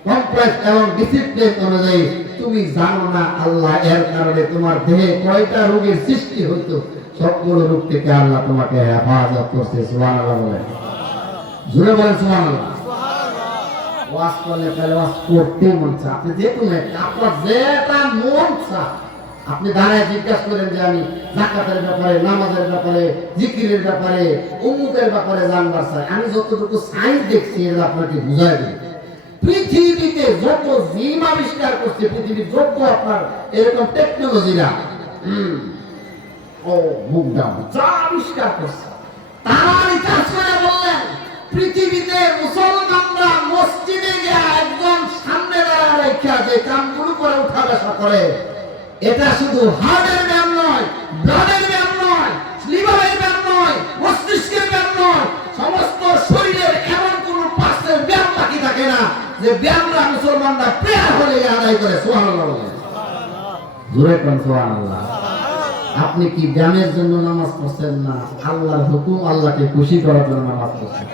কমপ্লেক্স এবং ডিসিপ্লিন অনুযায়ী। তুমি জানো না আল্লাহ এর কারণে তোমার দেহে কয়টা রোগের সৃষ্টি হইতো, সবগুলো রোগ থেকে আল্লাহ তোমাকে হেফাজত করছে। সুবহানাল্লাহ বলেন, জোরে বলেন সুবহানাল্লাহ। ওয়াজ করলে তাহলে ওয়াজ করতে মন চায়, আপনি যে কোনো আপনার যেটা মন চায় আপনি দাঁড়ায় জিজ্ঞাসা করেন যে আমি যাকাতের ব্যাপারে, নামাজের ব্যাপারে, জিকিরের ব্যাপারে, উম্মুকের ব্যাপারে জানবার চাই। আমি যতটুকু সাইন্স দেখছি এটা আপনাকে বুঝাই দিই। পৃথিবীতে যত জিম আবিষ্কার করছে, পৃথিবীর যত আপনার এরকম টেকনোলজিরা বুক ডাউন যা আবিষ্কার করছে, তারা রিসার্চ করে বললেন পৃথিবীতে মুসলমানরা মসজিদে গিয়ে একজন সামনে দাঁড়ায় রেখা যে কামগুলো করে উঠা বসা করে, এটা শুধু হার্টের ব্যায়াম নয়, ব্লাডের ব্যায়াম নয়, লিভারের ব্যায়াম নয়, মস্তিষ্কের ব্যায়াম নয়, সমস্ত শরীরের এমন কোন পার্শ্বের ব্যায়াম বাকি থাকে না যে ব্যায়ামরা মুসলমান মুসলমানরা প্রেয়ার হলে আদায় করে। সুবহানাল্লাহ বলেন, জোরে কোন সুবহানাল্লাহ। আপনি কি ব্যায়ামের জন্য নামাজ পড়ছেন না আল্লাহর হুকুম, আল্লাহকে খুশি করার জন্য নামাজ পড়ছেন?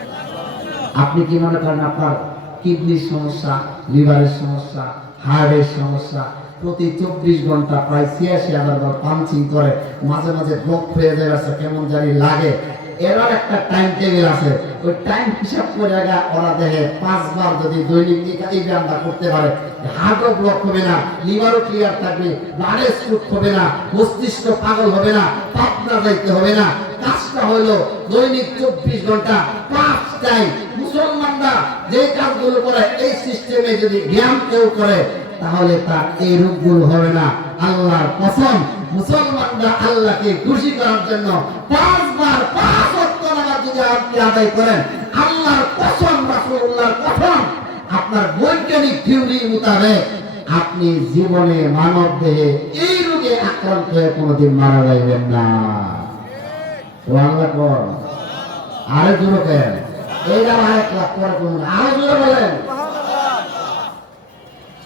আপনি কি মনে করেন আপনার কিডনির সমস্যা, লিভারের সমস্যা, হার্টের সমস্যা, প্রতি 24 ঘন্টা প্রায় 86,000 বার পাঞ্চিং করে, মাঝে মাঝে ব্লক হয়ে যায়, কেমন জানি লাগে, এর একটা টাইম টেবিল আছে, ওই টাইম হিসাব করে ওরা দেখে 5 বার যদি দৈনিক এই ব্যায়ামটা করতে পারে, হার্টও ব্লক হবে না, লিভারও ক্লিয়ার থাকবে, ব্লাডে স্ট্রোক হবে না, মস্তিষ্ক পাগল হবে না, পাবনা যাইতে হবে না। কাজটা হলো দৈনিক 24 ঘন্টা 5 টাইম মুসলমানরা যে কাজগুলো করে এই সিস্টেমে যদি ব্যায়াম কেউ করে তাহলে তার এই রোগগুলো হবে না। আল্লাহর কসম, মুসলমানরা আল্লাহকে খুশি করার জন্য 5 বার 5 ওয়াক্ত নামাজ যদি আপনি আদায় করেন, আল্লাহর কসম, রাসূলুল্লাহর কসম, আপনার বৈজ্ঞানিক থিওরি মোতাবেক আপনি জীবনে মানব দেহে এই রোগে আক্রান্ত হয়ে কোনোদিন মারা যাবেন না। সুবহানাল্লাহ। আরে জোরে কেন এইটা আরেক লাখ করে কোন আরো জোরে বলেন।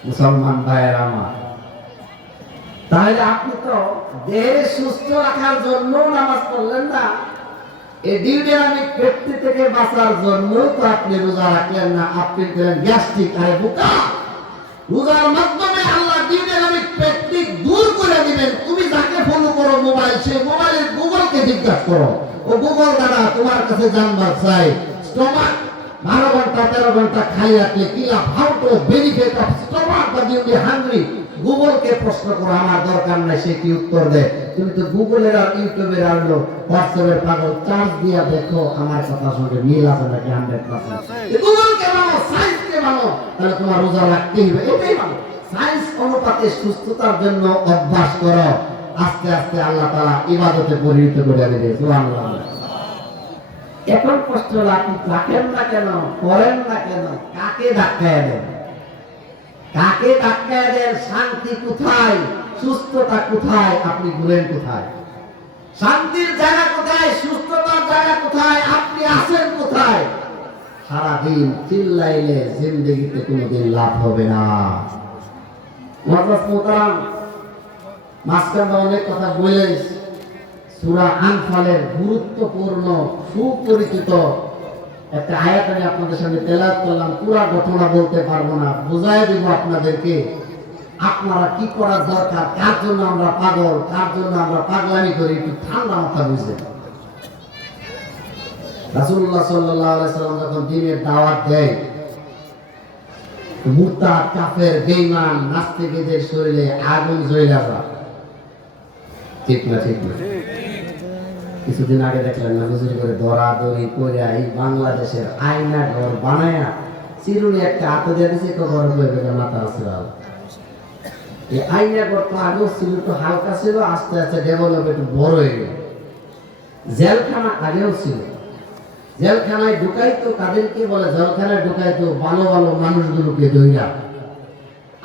মুসলমান ভাইয়ের আমার, তাহলে আপনি তো দেহে সুস্থ রাখার জন্য নামাজ পড়লেন না, এই ডিউডেনামিক পেট্রি থেকে বাঁচার জন্য তো আপনি রোজা রাখলেন না, আপনি দিলেন গ্যাস্ট্রিক। আরে বোকা, রোজার মাধ্যমে আল্লাহ ডিউডেনামিক পেট্রি দূর করে দিবেন। তুমি যাকে ফলো করো মোবাইল, সেই মোবাইলের গুগলকে জিজ্ঞাসা করো, ও গুগল দ্বারা তোমার কাছে জানবার চাই স্টমাক 12 ঘন্টা 13 ঘন্টা খাই রাখলে কি লাভ, how to benefit of stomach বা ইউ বি হাংরি। গুগলকে প্রশ্ন করো, আমার দরকার নাই সে কি উত্তর দেয়। তুমি তো গুগলের আর ইউটিউবের আর হোয়াটসঅ্যাপের পাগল, চার্জ দিয়া দেখো আমার কথার সঙ্গে মিল আছে নাকি 100%। গুগলকে মানো, সায়েন্সকে মানো, তাহলে তোমার রোজা রাখতেই হবে, এটাই মানো। সায়েন্স অনুপাতে সুস্থতার জন্য অভ্যাস করো, আস্তে আস্তে আল্লাহ তাআলা ইবাদতে পরিণত করে দেবে। সুবহানাল্লাহ। এখন প্রশ্ন হলো, আপনি রাখেন না কেন, করেন না কেন, কাকে ধাক্কায় দেন? কাকে ধাক্কায় দেন? শান্তি কোথায়, সুস্থতা কোথায়, আপনি ঘুরেন কোথায়? শান্তির জায়গা কোথায়, সুস্থতার জায়গা কোথায়, আপনি আছেন কোথায়? সারাদিন চিল্লাইলে জিন্দেগিতে কোনোদিন লাভ হবে না। মাঝখানে অনেক কথা বলেন, সূরা আনফালের গুরুত্বপূর্ণ সুপরিচিত একটা আয়াত আমি আপনাদের সামনে তেলাওয়াত করলাম। পুরো ঘটনা বলতে পারবো না, বুঝাই দিব আপনাদেরকে আপনারা কি করার দরকার, কার জন্য আমরা পাগল, কার জন্য আমরা পাগলামি করি, একটু ঠান্ডা মাথা বুঝেন। রাসূলুল্লাহ সাল্লাল্লাহু আলাইহি সাল্লাম যখন দ্বীনের দাওয়াত দেয়, মুরতাদ, কাফের, বেঈমান নাস্তিকদের শরীরে আগুন জ্বলে যায়, ঠিক না? ঠিক না? কিছুদিন আগে দেখলেন না, হুজুর করে দরাদরি করে এই বাংলাদেশের আয়না ঘর বানায়া চিরুনি একটা হাতে দিয়ে দিচ্ছে, ঘর হয়ে গেছে মাথা আছে। এই আয়না ঘর তো আগেও ছিল, একটু হালকা ছিল, আস্তে আস্তে ডেভেলপ একটু বড় হয়ে গেল। জেলখানা আগেও ছিল, জেলখানায় ঢুকাইতো কাদেরকে বলে, জেলখানায় ঢুকাইতো ভালো ভালো মানুষগুলোকে ধইরা,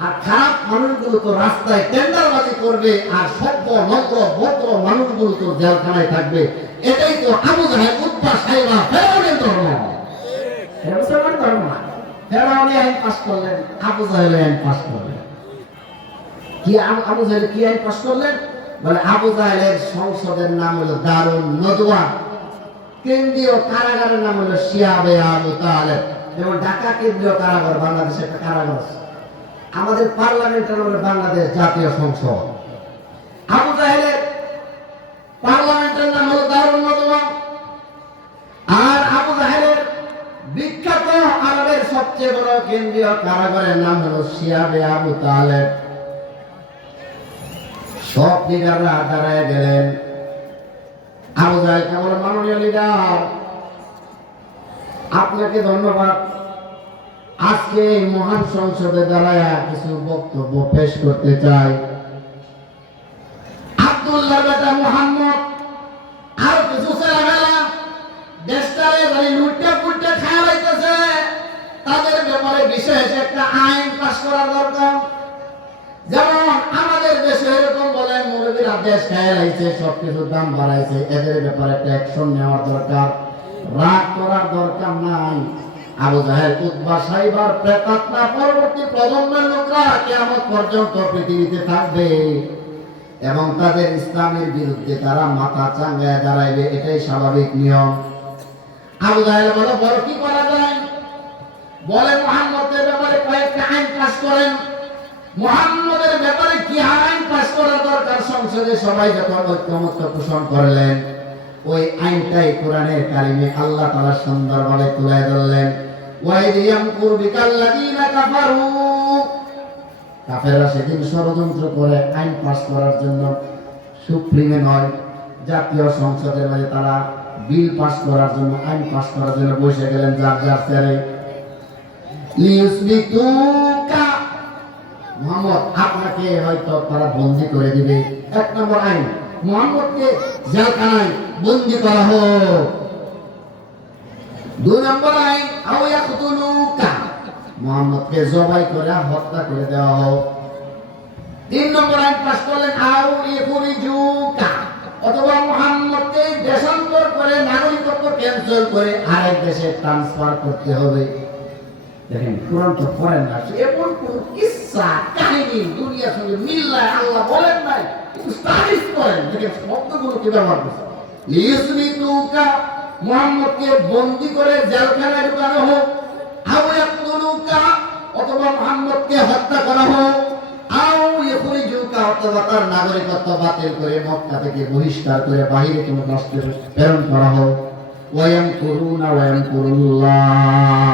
আর খারাপ মানুষগুলো তো রাস্তায় টেন্ডারবাজি করবে, আর সভ্য নম্র ভদ্র মানুষগুলো তো জেলখানায় থাকবে। এটাই তো আবু জাহেল, উতবা, সাইবা, ফেরাউনের ধর্ম। মুসলমান ধর্ম না। ফেরাউনি আইন পাস করলেন, আবু জাহেল আইন পাস করলেন। কি আবু জাহেল কি আইন পাস করলেন? বলে আবু জাহেলের সংসদের নাম হলো দারুন নদওয়া, কেন্দ্রীয় কারাগারের নাম হলো শিয়াবে আবু তালেব। যেমন ঢাকা কেন্দ্রীয় কারাগার বাংলাদেশের একটা কারাগার, আমাদের পার্লামেন্টের হলো বাংলাদেশ জাতীয় সংসদ। আবু জাহেলের পার্লামেন্টের নাম হলো দারুন নদওয়া, আর আবু জাহেলের বিখ্যাত আরবের সবচেয়ে বড় কেন্দ্রীয় কারাগারের নাম হলো শিয়াবে আবু তালেব। সব লিডাররা দাঁড়ায় গেলেন, আবু জাহেল কেবল মাননীয় লিডার, আপনাকে ধন্যবাদ, আজকে এই মহান সংসদে দাঁড়ায় কিছু বক্তব্য পেশ করতে চাই। আব্দুল্লাহ বেটা মুহাম্মদ আর কিছু ছেলেবেলা দেশটারে মানে লুটে পুটে খাওয়া হইতেছে, তাদের ব্যাপারে বিশেষ একটা আইন পাস করা দরকার। যেমন আমাদের দেশে এরকম বলে মুরগিরা দেশ খায় রাখছে, সবকিছুর দাম বাড়াইছে, এদের ব্যাপারে একটা অ্যাকশন নেওয়ার দরকার। রাগ করার দরকার নাই, আবু জাহেল, উতবা, সাইবার, প্রেতাত্মা পরবর্তী প্রজন্মের লোকরা কিয়ামত পর্যন্ত পৃথিবীতে থাকবে এবং তাদের ইসলামের বিরুদ্ধে তারা মাথা চাঙ্গায় দাঁড়াইবে, এটাই স্বাভাবিক নিয়ম। আবু জাহেল বলে, বড় কি করা যায়? বলে মুহাম্মদের ব্যাপারে কয়েকটা আইন পাস করেন। মুহাম্মদের ব্যাপারে কি আইন পাস করা দরকার? সংসদে সবাই যখন ঐক্যমত্য পোষণ করলেন, ওই আইনটাই কোরআনের কারিমে আল্লাহ তাআলা সুন্দরভাবে তুলে ধরলেন। ওয়াইদিয়াম কুরবিকাল্লাযীনা কাফারু, কাফেররা সেদিন ষড়যন্ত্র করে আইন পাস করার জন্য সুপ্রিমে নয়, জাতীয় সংসদের মাঝে তারা বিল পাস করার জন্য, আইন পাস করার জন্য বসে গেলেন যার যার চেয়ারে। লিউসবিতুকা, মুহাম্মদ আপনাকে হয়তো তারা বন্দী করে দিবে। এক নম্বর আইন, মুহাম্মদকে জেলখানায় বন্দী করা হোক। দুই নম্বর আইন, আও ইয়াকতুলুকা, মুহাম্মদকে জবাই করে হত্যা করে দেওয়া হোক। তিন নম্বর আইন পাস করলেন, আও ইখরিজুকা, অথবা মুহাম্মদকে দেশান্তর করে নাগরিকত্ব ক্যান্সেল করে আরেক দেশে ট্রান্সফার করতে হবে। দেখেন, কোরআন তো পড়েন না, এমন কোন কিসসা কাহিনী দুনিয়ার সঙ্গে মিল্লায় আল্লাহ বলেন নাই, কিন্তু স্টাডিজ করেন। দেখেন শব্দগুলো কি ব্যবহার করছে। লিউসবিতুকা, মুহাম্মদকে বন্দী করে জেলখানায় ঢুকানো হোক। আও ইয়াকতুলুকা, অথবা মুহাম্মদকে হত্যা করা হোক। আও ইখরিজুকা, অথবা তার নাগরিকত্ব বাতিল করে মক্কা থেকে বহিষ্কার করে বাইরে কোনো রাষ্ট্রে প্রেরণ করা হোক। ওয়ায়ামকুরুনা ওয়ায়ামকুরুল্লাহ,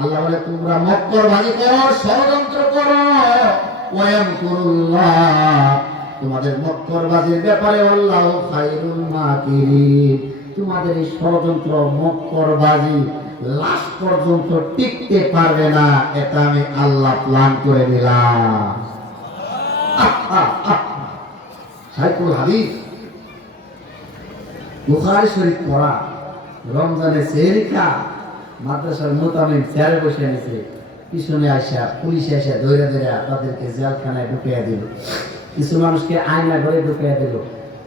আল্লাহ বলে তোমরা মক্করবাজি করো, ষড়যন্ত্র করো। ওয়ায়ামকুরুল্লাহ, তোমাদের মক্করবাজির ব্যাপারে আল্লাহু খায়রুল মাকিরিন, তোমাদের এই ষড়যন্ত্র মক্করবাজি লাস্ট পর্যন্ত টিকতে পারবে না, এটা আমি আল্লাহ প্ল্যান করে দিলাম। শাইখুল হাদিস বুখারী শরীফ পড়া, রমজানে সেহরি খা, মাদ্রাসার মোতামিম চেয়ারে বসে নিছে, পিছনে আসা পুলিশ এসে ধরে ধরে তাদেরকে জেলখানায় ঢুকিয়ে দিল। কিছু মানুষকে আয়না ঘরে ঢুকিয়ে দিল।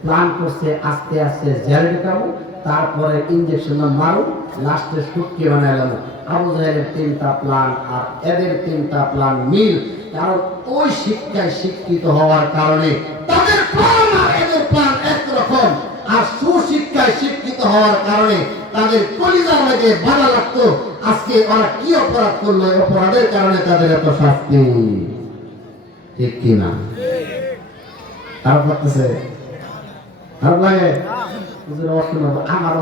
প্ল্যান করছে আস্তে আস্তে জেলে ঢুকাবো, তারপরে ইঞ্জেকশন মারো, লাস্টে সুটকি বানাইলাম। আবু জাহেলের তিনটা প্ল্যান আর এদের তিনটা প্ল্যান মিল, কারণ ওই শিক্ষায় শিক্ষিত হওয়ার কারণে তাদের প্ল্যান আর এদের প্ল্যান একরকম, আর সুশিক্ষায় শিক্ষিত হওয়ার কারণে তাদের কলিজার মধ্যে বাধা লাগতো। আজকে ওরা কি অপরাধ করলো, অপরাধের কারণে তাদের এত শাস্তি, ঠিক কিনা? খারাপ লাগতেছে? খারাপ লাগে? আমার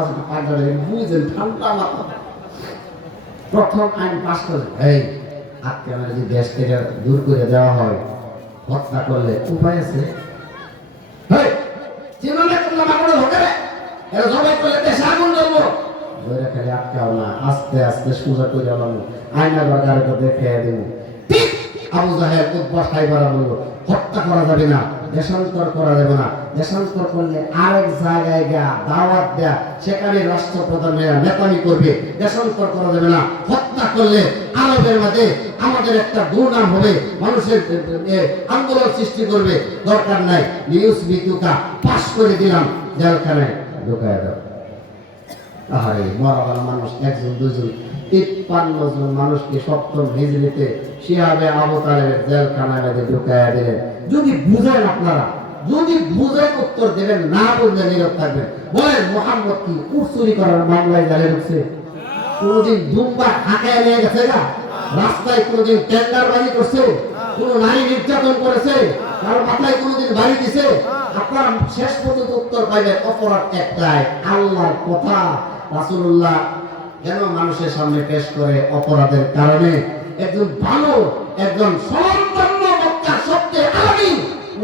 বুঝেন ঠান্ডা মাথা। প্রথম আইন পাস করে, এই আজকে আমার যদি দেশ থেকে দূর করে দেওয়া হয়, হত্যা করলে উপায় আছে? আস্তে আস্তে সোজা করে আয়না বাগারে দেখে দেব। ঠিক আবু জাহেল, উতবা, সাইবারা বলল হত্যা করা যাবে না, দেশান্তর করা যাবে না। দেশান্তর করলে আরেক জায়গায় গিয়া দাওয়াত দেয়া, সেখানে রাষ্ট্রপ্রধানেরা নেতামি করবে। দেশান্তর করা যাবে না। হত্যা করলে আরবের মাঝে আমাদের একটা দুর্নাম হবে, মানুষের আন্দোলন সৃষ্টি করবে। দরকার নাই, লিউসবিতুকা পাস করে দিলাম, জেলখানায় ঢুকায় দাও। আরে মরাবার মানুষ একজন দুজন, 53 জন মানুষকে সপ্তম হিজরিতে শিহাবে আবু তালেবের জেলখানায় ঢুকাইয়া দিলেন। যদি বুঝেন আপনারা, যদি বুঝেন উত্তর দেবেন, না বুঝলে নীরব থাকবেন। বলেন মুহাম্মদ কি উট চুরি করার মামলায় জেলে ঢুকছে? কোনদিন দুম্বা ঢাকায় নিয়ে গেছে না? রাস্তায় কোনদিন টেন্ডারবাজি করছে? কোন নারী নির্যাতন করেছে? কারো মাথায় কোনদিন বাড়ি দিছে? আপনারা শেষ পর্যন্ত উত্তর পাইবেন অপরাধ একটাই, আল্লাহর কথা। রাসূলুল্লাহ কেন মানুষের সামনে পেশ করে? অপরাধের কারণে। একজন ভালো, একজন সম্পন্ন মক্কার সবচেয়ে আলী,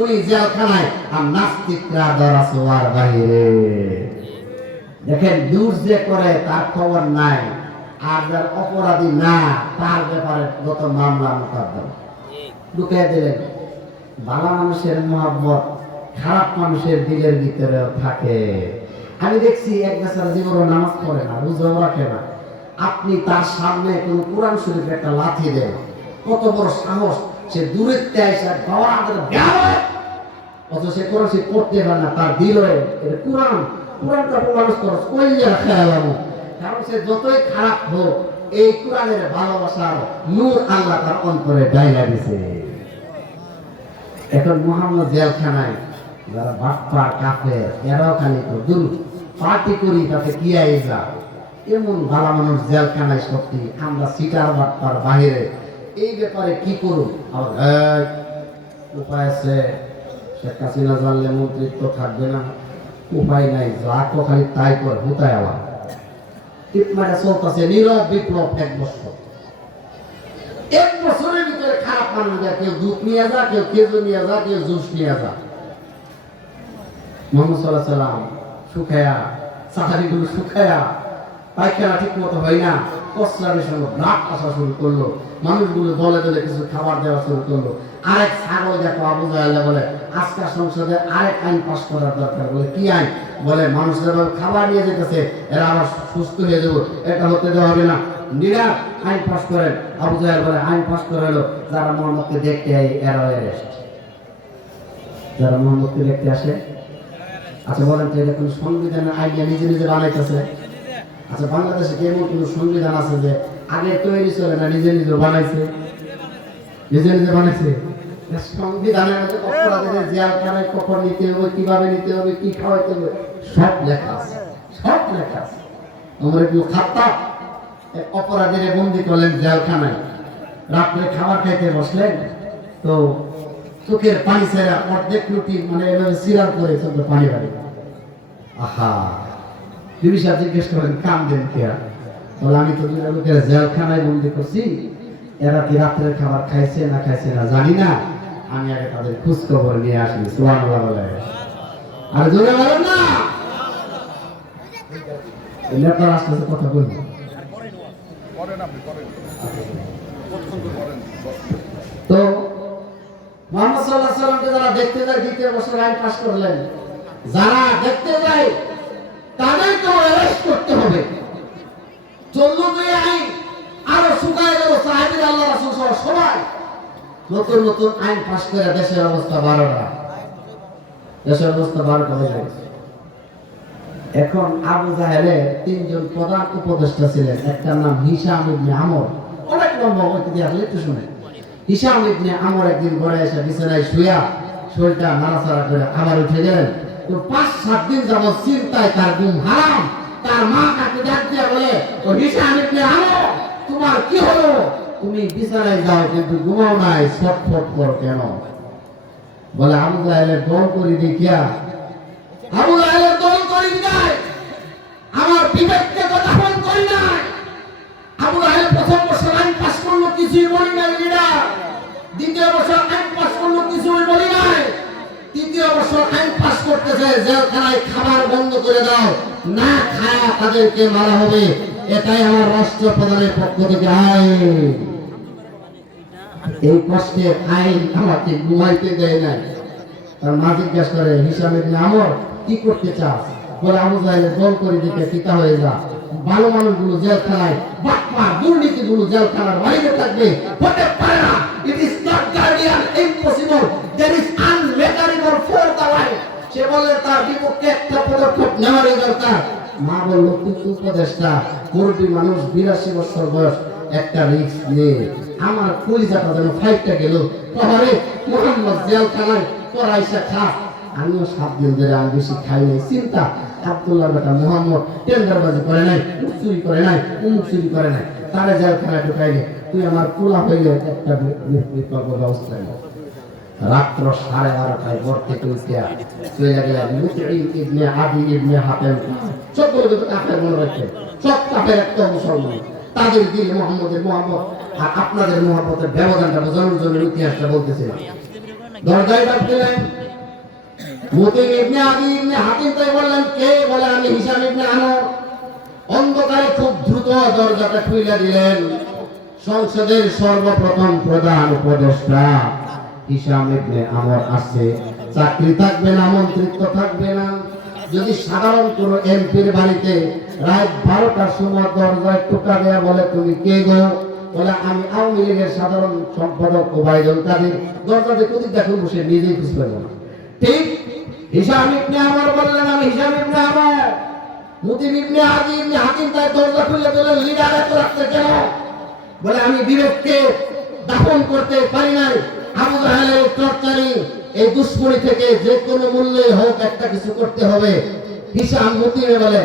উনি জেলখানায়, আর নাস্তিকরা দরাসোয়ার বাইরে। দেখেন, দূর যে করে তার খবর নাই, আর যার অপরাধী না তার ব্যাপারে যত মামলা মোকদ্দমা ঢুকিয়ে দিলেন। ভালো মানুষের মহব্বত খারাপ মানুষের দিলের ভিতরেও থাকে। আমি দেখছি এক বেচারা জীবনে নামাজ পড়ে না, রোজাও রাখে না, আপনি তার সামনে কোন কোরআন শরীফ একটা লাথি দেন, কত বড় সাহস! সে দূরের অথচ সে কোরআন শরীফ পড়তে পারে না, তার দিল কোরআনটা মানুষ খরচ কইলে খেয়াল, কারণ সে যতই খারাপ হোক এই কোরআনের ভালোবাসার নূর আল্লাহ তার অন্তরে ডাইলা দিছে। এখন মুহাম্মদ জেলখানায় যারা বাটপার কাফের এরাও খালি তো দূর পার্টি করি তাতে কি আইজা এমন ভালো মানুষ জেলখানায় সত্যি আমরা সিটার বাটপার বাহিরে এই ব্যাপারে কি করুন? উপায় আছে, শেখ হাসিনা জানলে মন্ত্রিত্ব থাকবে না, উপায় নাই, যা তো খালি তাই করে হুতায় আবার টিপমারে চলতেছে নীরব বিপ্লব। 1 বছর, 1 বছরের ভিতরে খারাপ মানুষ যায়, কেউ দুধ নিয়ে যা, কেউ খেজুর নিয়ে যা, কেউ জুস নিয়ে যা। মোহাম্মদ সাল্লাল্লাহু আলাইহি সাল্লাম শুকায়া সাহাবীগুলো শুকায়া পায়খানা ঠিক মতো হয় না, কসলারের সঙ্গে ব্লাড আসা শুরু করলো, মানুষগুলো দলে দলে কিছু খাবার দেওয়া শুরু করলো। আরেক ছাগল দেখো আবু জাহেল বলে আজকাল সংসদে আরেক আইন পাস করার দরকার। বলে কি আইন? বলে মানুষ যেভাবে খাবার নিয়ে যেতেছে এরা আবার সুস্থ হয়ে যাবো, এটা হতে দেওয়া হবে না, নিরাট আইন পাস করেন। আবু জাহেল বলে আইন পাস করে হলো যারা মোহাম্মদকে দেখতে আয় এরা অ্যারেস্ট, যারা মোহাম্মদকে দেখতে আসে। আচ্ছা বলেন তো এটা কোন সংবিধানের আইডিয়া নিজে নিজে বানাইতেছে? আচ্ছা বাংলাদেশে কি এমন কোন সংবিধান আছে যে আগে তৈরি চলে না, নিজে নিজে বানাইছে? নিজে নিজে বানাইছে। সংবিধানের মধ্যে অপরাধীদের জেলখানায় কখন নিতে হবে, কিভাবে নিতে হবে, কি খাওয়াইতে হবে সব লেখা আছে, সব লেখা আছে। আমরা কেউ খাত্তাব অপরাধীরা বন্দি করলেন জেলখানায়, রাত্রে খাবার খাইতে বসলেন তো চোখের পানি ছেড়া অর্ধেক রুটি মানে এভাবে সিরার করে চোখে পানি বাড়ি। আহা, বিবি সাহেব জিজ্ঞেস করেন কাম দেন কে? বলে আমি তো দুটা লোকের জেলখানায় বন্দি করছি, এরা কি রাত্রের খাবার খাইছে না খাইছে না জানি না, আমি আগে তাদের খোঁজ খবর নিয়ে আসি। সুবহানাল্লাহ বলে আর জোরে বলেন না, নেতার আসতেছে কথা বলবো। তো মুহাম্মদ সাল্লাল্লাহু আলাইহি ওয়াসাল্লামকে যারা দেখতে যায় 2য় বছর আইন পাস করলেন, যারা দেখতে যায় তাদেরকে অ্যারেস্ট করতে হবে। চললো তো আইন আরো শুকায় গেল, সাহাবীরা আল্লাহ রাসূল সহ সবাই নতুন নতুন আইন পাস করে দেশের অবস্থা 12টা, দেশের অবস্থা 12টা হয়ে গেছে। এখন আবু জাহেলের 3 জন প্রধান উপদেষ্টা ছিলেন, একটার নাম হিশাম ইবনে আমর, অনেক লম্বা ইতিহাস একটু শুনে। হিশাম ইবনে আমর একদিন ঘরে এসে বিছানায় শুয়া শরীরটা নাড়াচাড়া করে আবার উঠে গেলেন। তো 5-7 দিন যাবত চিন্তায় তার ঘুম হারাম। তার মা তাকে ডাক দিয়ে বলে, ও হিশাম ইবনে আমর তোমার কি হলো? তুমি বিছানায় যাও কিন্তু ঘুমাও নাই, ছটফট করো কেন? বলে আবু জাহেলের দল করি দেখিয়া, আবু জাহেলের দল করি নাই, আমার বিবেককে কথা ফোন করি নাই। আবু জাহেল 1ম বছর আইন পাস করলো, কিছুই বলি নাই লিডার। 2য় বছর আইন পাস করলো, কিছুই বলি নাই। 3য় বছর আইন পাস করতেছে জেলখানায় খাবার বন্ধ করে দাও, না খায়া তাদেরকে মারা হবে, এটাই আমার রাষ্ট্রপ্রধানের পক্ষ থেকে আইন। এই কষ্টের আইন আমাকে ঘুমাইতে দেয় নাই। তার মা জিজ্ঞাসা করে, হিশাম ইবনে আমর কি করতে চাস? বলে আবু জাহেলের দল করে দিতে পিতা হয়ে যা, ভালো মানুষগুলো জেলখানায়, বাটপা দুর্নীতিগুলো জেলখানার বাইরে থাকবে, হতে পারে না। It is not guardian impossible, that is আনমেকানিবল ফর দ্য লাইফ। সে বলে তার বিপক্ষে একটা পদক্ষেপ নেওয়ারই দরকার। মা বলল কিন্তু উপদেষ্টা মুরব্বী মানুষ, 82 বছর বয়স, একটা রিস্ক নিয়ে আমার কলিজাটা যেন ফাইটটা গেল। তাহলে মুহাম্মদ জেলখানায় পড়াইছে খা, আমিও 7 দিন ধরে আমি বেশি খাই নাই। চিন্তা আব্দুল্লাহ বেটা মুহাম্মদ টেন্ডারবাজি করে নাই, চুরি করে নাই, উমুক চুরি করে নাই, তারা জেলখানায় ঢুকাইলে তুই আমার কুলা হইলে একটা বিকল্প ব্যবস্থা নেই। রাত্র 12:30টায় ঘর থেকে উঠিয়া চলে গেলেন মুতঈম ইবনে আদি ইবনে হাতেম। সকল কাফের মনে রাখে, সব কাফের একটা মুসলমান, তাদের দিল মুহাম্মদের মুহাম্মদ আর আপনাদের মুহাম্মদের ব্যবধানটা বোঝানোর জন্য ইতিহাসটা বলতেছিলাম। দরজায় ডাক দিলেন, মুতঈম ইবনে আদি ইবনে হাতেম তাই বললেন কে? বলে আমি হিশাম ইবনে আমর। অন্ধকারে খুব দ্রুত দরজাটা খুলে দিলেন। সংসদের সর্বপ্রথম প্রধান উপদেষ্টা হিশাম ইবনে আমর আসছে। চাকরি থাকবে না, মন্ত্রিত্ব থাকবে না। যদি সাধারণ কোনো এমপির বাড়িতে রাত 12টার সময় দরজায় টোকা দেয়া বলে তুমি কে গো? বলে আমি আওয়ামী লীগের সাধারণ সম্পাদক ওবায়দুল কাদের। দরজাতে কোথায় দেখুন বসে নিজেই খুঁজতে পারবো না। ঠিক হিশাম ইবনে আমর বললেন আমি হিশাম ইবনে আমর। মুতিব ইবনে আদি ইবনে হাতিম তার দরজা খুলে বললেন, লিডার এত রাখতে কেন? বলে, আমি বিবেককে দাফন করতে পারি নাই। আবু জাহেলের টর্চারিং, এই দুশ্মনী থেকে যে কোনো মূল্যে হোক একটা কিছু করতে হবে। হিসাম মুতিবে বলে,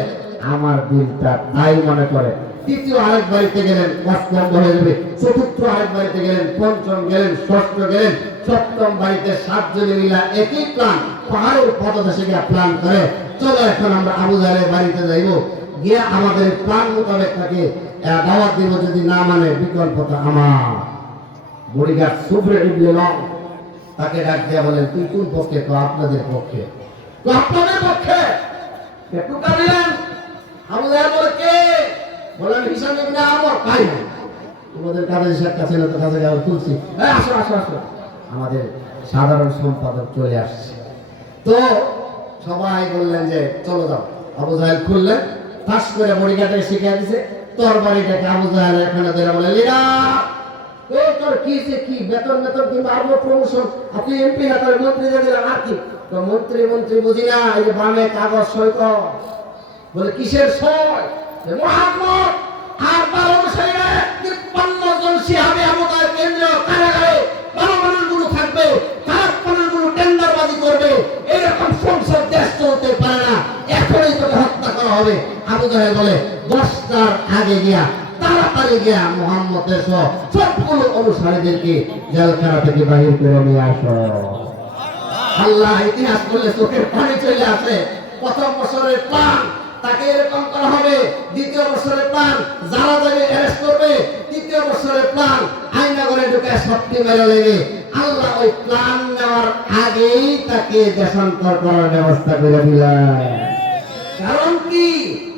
আমার দিলটা তাই মনে করে। তৃতীয় আরেক বাড়িতে গেলেন, কাজ বন্ধ হয়ে যাবে। চতুর্থ আরেক বাড়িতে গেলেন, পঞ্চম গেলেন, ষষ্ঠ গেলেন, সপ্তম বাড়িতে 7 জনে মিলা একই প্ল্যান, পাহাড়ের পদদেশে গিয়ে প্ল্যান করে, চলো এখন আমরা আবু জাহেলের বাড়িতে যাইব, গিয়ে আমাদের প্ল্যান মোতাবেক তাকে দাওয়াত দিব, যদি না মানে বিকল্পটা আমার। বডিগার্ড সুবরে ইবনে লং তাকে ডাক দিয়া বলেন, তুই কোন পক্ষে? তো আপনাদের পক্ষে। তো আপনাদের পক্ষে একটু কাঁদিলেন। আবু জাহেল বলে, কে? বলেন, হিসাম ইবনে আমর। পাই না, তোমাদের কাছে কাছে না, তো কাছে যাওয়ার তুলছি। আসো আসো আসো, আমাদের সাধারণ সম্পাদক চলে আসছে। তো সবাই বললেন যে চলো যাও। আবু জাহেল খুললেন, ফাঁস করে বডিগার্ডে শিখিয়ে দিছে তরবারিটাকে। আবু জাহেল এখানে ধরে বলে, লিডার তোর কি যে কি বেতন কিংবা আরো প্রমোশন, আপনি এমপি না, তোর মন্ত্রী দিয়ে দিলাম, আর কি? তো মন্ত্রী বুঝি না, এই যে বামে কাগজ সই কর। বলে, কিসের সই? মুহাম্মদ আর 12 অনুসারীরা 53 জন শিহাবে আমতার কেন্দ্রীয় কারাগারে ভালো মানুষগুলো থাকবে, খারাপ মানুষগুলো টেন্ডারবাজি করবে, এরকম সংসদ দেশ চলতে পারে না, এখনই তোকে হত্যা করা হবে। আবু জাহেল বলে, 10টার আগে গিয়া তাড়াতাড়ি গিয়া মুহাম্মদের সবগুলো অনুসারীদেরকে জেলখানা থেকে বাহির করে নিয়ে আসো। আল্লাহ ইতিহাস করলে চোখের পানি চলে আসে। প্রথম বছরের প্ল্যান তাকে এরকম করা হবে, দ্বিতীয় বছরের প্ল্যান যারা যাবে অ্যারেস্ট করবে, তৃতীয় বছরের প্ল্যান আয়না করে ঢুকে সবটি মেরে নেবে। আল্লাহ ওই প্ল্যান নেওয়ার আগেই তাকে দেশান্তর করার ব্যবস্থা করে দিলেন। কারণ কি?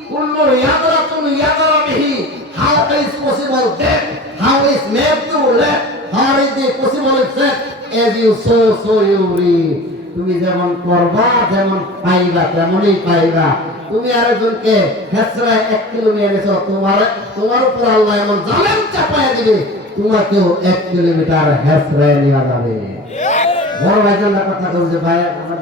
কুল্লু ইয়াদরাতুন ইয়াদরা বিহি, how is possible that, how is made to let, how is it possible that, as you sow so you reap। তুমি যেমন করবা যেমন পাইবা তেমনই পাইবা। তুমি আরেকজনকে হেসরায় 1 কিলো নিয়ে এনেছো, তোমার উপর আল্লাহ এমন জালেম চাপায়া দিবে, তোমাকেও 1 কিলোমিটার হেসরায় নিয়ে যাবে। বড় ভাইজান কথা বলছে,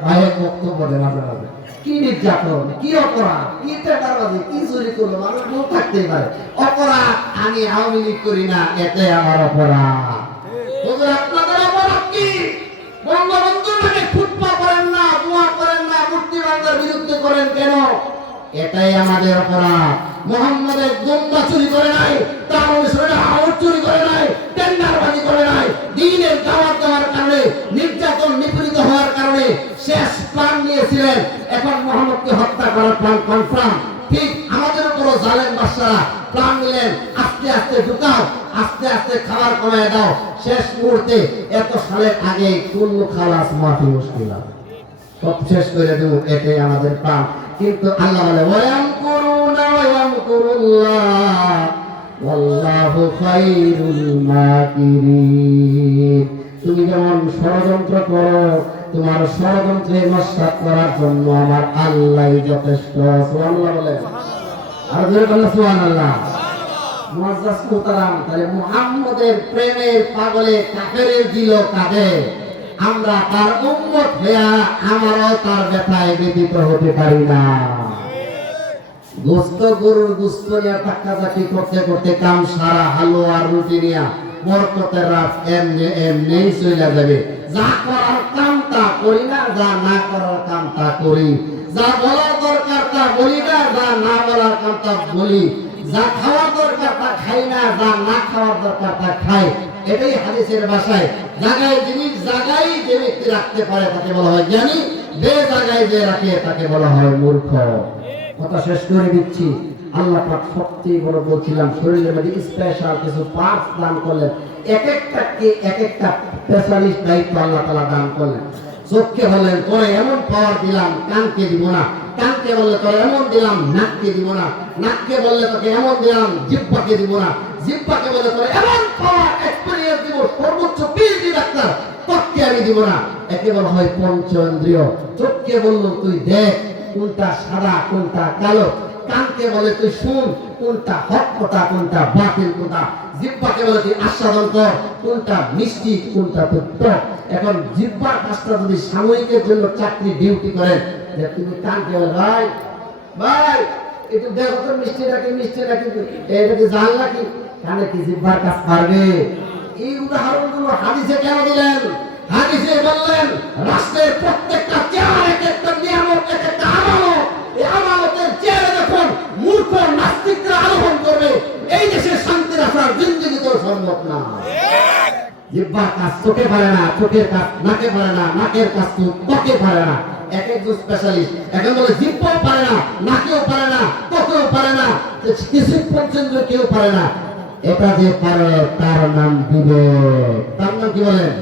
ভাইয়ের বক্তব্য দেয় মাঝে মাঝে, কি নির্যাতন, কি অপরাধ, কি টেন্ডারবাজি, কি চুরি করলো, মানুষ ভুল থাকতেই পারে। অপরাধ আমি আওয়ামী লীগ করি না, এটাই আমার অপরাধ। আপনাদের অপরাধ কি? বঙ্গবন্ধুকে ফুটপা করেন না, দোয়া করেন না, মূর্তি ভাঙার বিরুদ্ধে করেন কেন? এটাই আমাদের অপরাধ। মুহাম্মদের গোমরা চুরি করে নাই, তার অনুসারীরা হাওড় চুরি করে নাই, টেন্ডারবাজি করে নাই, দ্বীনের দাওয়াত দেওয়ার কারণে, নির্যাতন নিপীড়িত হওয়ার কারণে শেষ প্ল্যান নিয়েছিলেন। এখন মুহাম্মদকে হত্যা করার প্ল্যান কনফার্ম। ঠিক আমাদের উপরও জালেম বাদশারা প্ল্যান নিলেন, আস্তে আস্তে ঢুকাও, আস্তে আস্তে খাবার কমায় দাও, শেষ মুহূর্তে এত সালের আগে কুল্লু খালাস মাফি মুশকিল, সব শেষ করে দেব, এটাই আমাদের প্ল্যান। কিন্তু আল্লাহ বলে, ওয়ায়ামকুরুনা ওয়ায়ামকুরুল্লাহ ওয়াল্লাহু খায়রুল মাকিরিন। তুমি যেমন ষড়যন্ত্র করো, তোমার ষড়যন্ত্রে নস্যাৎ করার জন্য আমার আল্লাহই যথেষ্ট। সুবহানাল্লাহ বলে, আর জোরে বলেন সুবহানাল্লাহ। মুআজ্জাজ মুহতারাম, তাহলে মুহাম্মদের প্রেমের পাগলে কাফেরের দিল কাঁদে, আমরা তার উম্মত হইয়া আমারও তার ব্যথায় ব্যতীত হতে পারি না। গোস্ত গরুর গোস্ত নিয়ে টাক্কাটাকি করতে করতে কাম সারা, হালুয়া রুটি নিয়ে বরকতের রাত এমনি চলে যাবে। যা করার কাম তা করি না, যা না করার কাম তা করি, যা বলার দরকার তা বলি না, যা না বলার কাম তা বলি, যা খাওয়ার দরকার তা খাই না, যা না খাওয়ার দরকার তা খাই। এটাই হাদিসের ভাষায়, জায়গায় জিনিস জায়গায় যে ব্যক্তি রাখতে পারে তাকে বলা হয় জ্ঞানী, বে জায়গায় যে রাখে তাকে বলা হয় মূর্খ। কথা শেষ করে দিচ্ছি। আল্লাহ পাক সবচেয়ে বড় বলছিলাম, শরীরের মধ্যে স্পেশাল কিছু পার্টস দান করলেন, এক একটাকে এক একটা স্পেশালিস্ট দায়িত্ব আল্লাহ তাআলা দান করলেন। চোখকে বললেন তোরে এমন পাওয়ার দিলাম, কানকে দিব না, কানকে বললে তোরে এমন দিলাম, নাককে দিব না, নাককে বললে তোকে এমন দিলাম, জিহ্বাকে দিব না, জিহ্বাকে বললে তোরে এমন পাওয়ার এক্সপেরিয়েন্স দিব, সর্বোচ্চ পিএইচডি ডাক্তার তোকে আমি দিব না। একে বলা হয় পঞ্চেন্দ্রিয়। চোখকে বললো তুই দেখ কোনটা সাদা কোনটা কালো, কানকে বলে তুই শুন কোনটা হক কথা কোনটা বাতিল কথা, জিহ্বাকে বলে তুই আস্বাদন কর কোনটা মিষ্টি কোনটা টক। এখন জিহ্বার কাজটা যদি সাময়িকের জন্য চাকরি ডিউটি করেন, যে তুমি কানকে বলে ভাই ভাই একটু দেখো তো মিষ্টি নাকি এটা কি জাল নাকি, কানে কি জিহ্বার কাজ পারবে? এই উদাহরণগুলো হাদিসে কেন দিলেন? হাদিসে বললেন রাষ্ট্রের প্রত্যেকটা চেয়ার এক একটা নিয়ামত, এক একটা আমানত। এই আমানতের চেয়ারে যখন মূর্খ নাস্তিকরা আরোহণ করবে, এই দেশের শান্তি রাখার জিন্দেগি তো সম্ভব না। জিহ্বার কাজ চোখে পারে না, চোখের কাজ নাকে পারে না, নাকের কাজ ত্বকে পারে না। এক একজন স্পেশালিস্ট এখন বলে জিহ্বাও পারে না, নাকেও পারে না, ত্বকেও পারে না, কিছু পর্যন্ত কেউ পারে না। এটা যে পারে তার নাম বিবেক। তার নাম কি বলেন?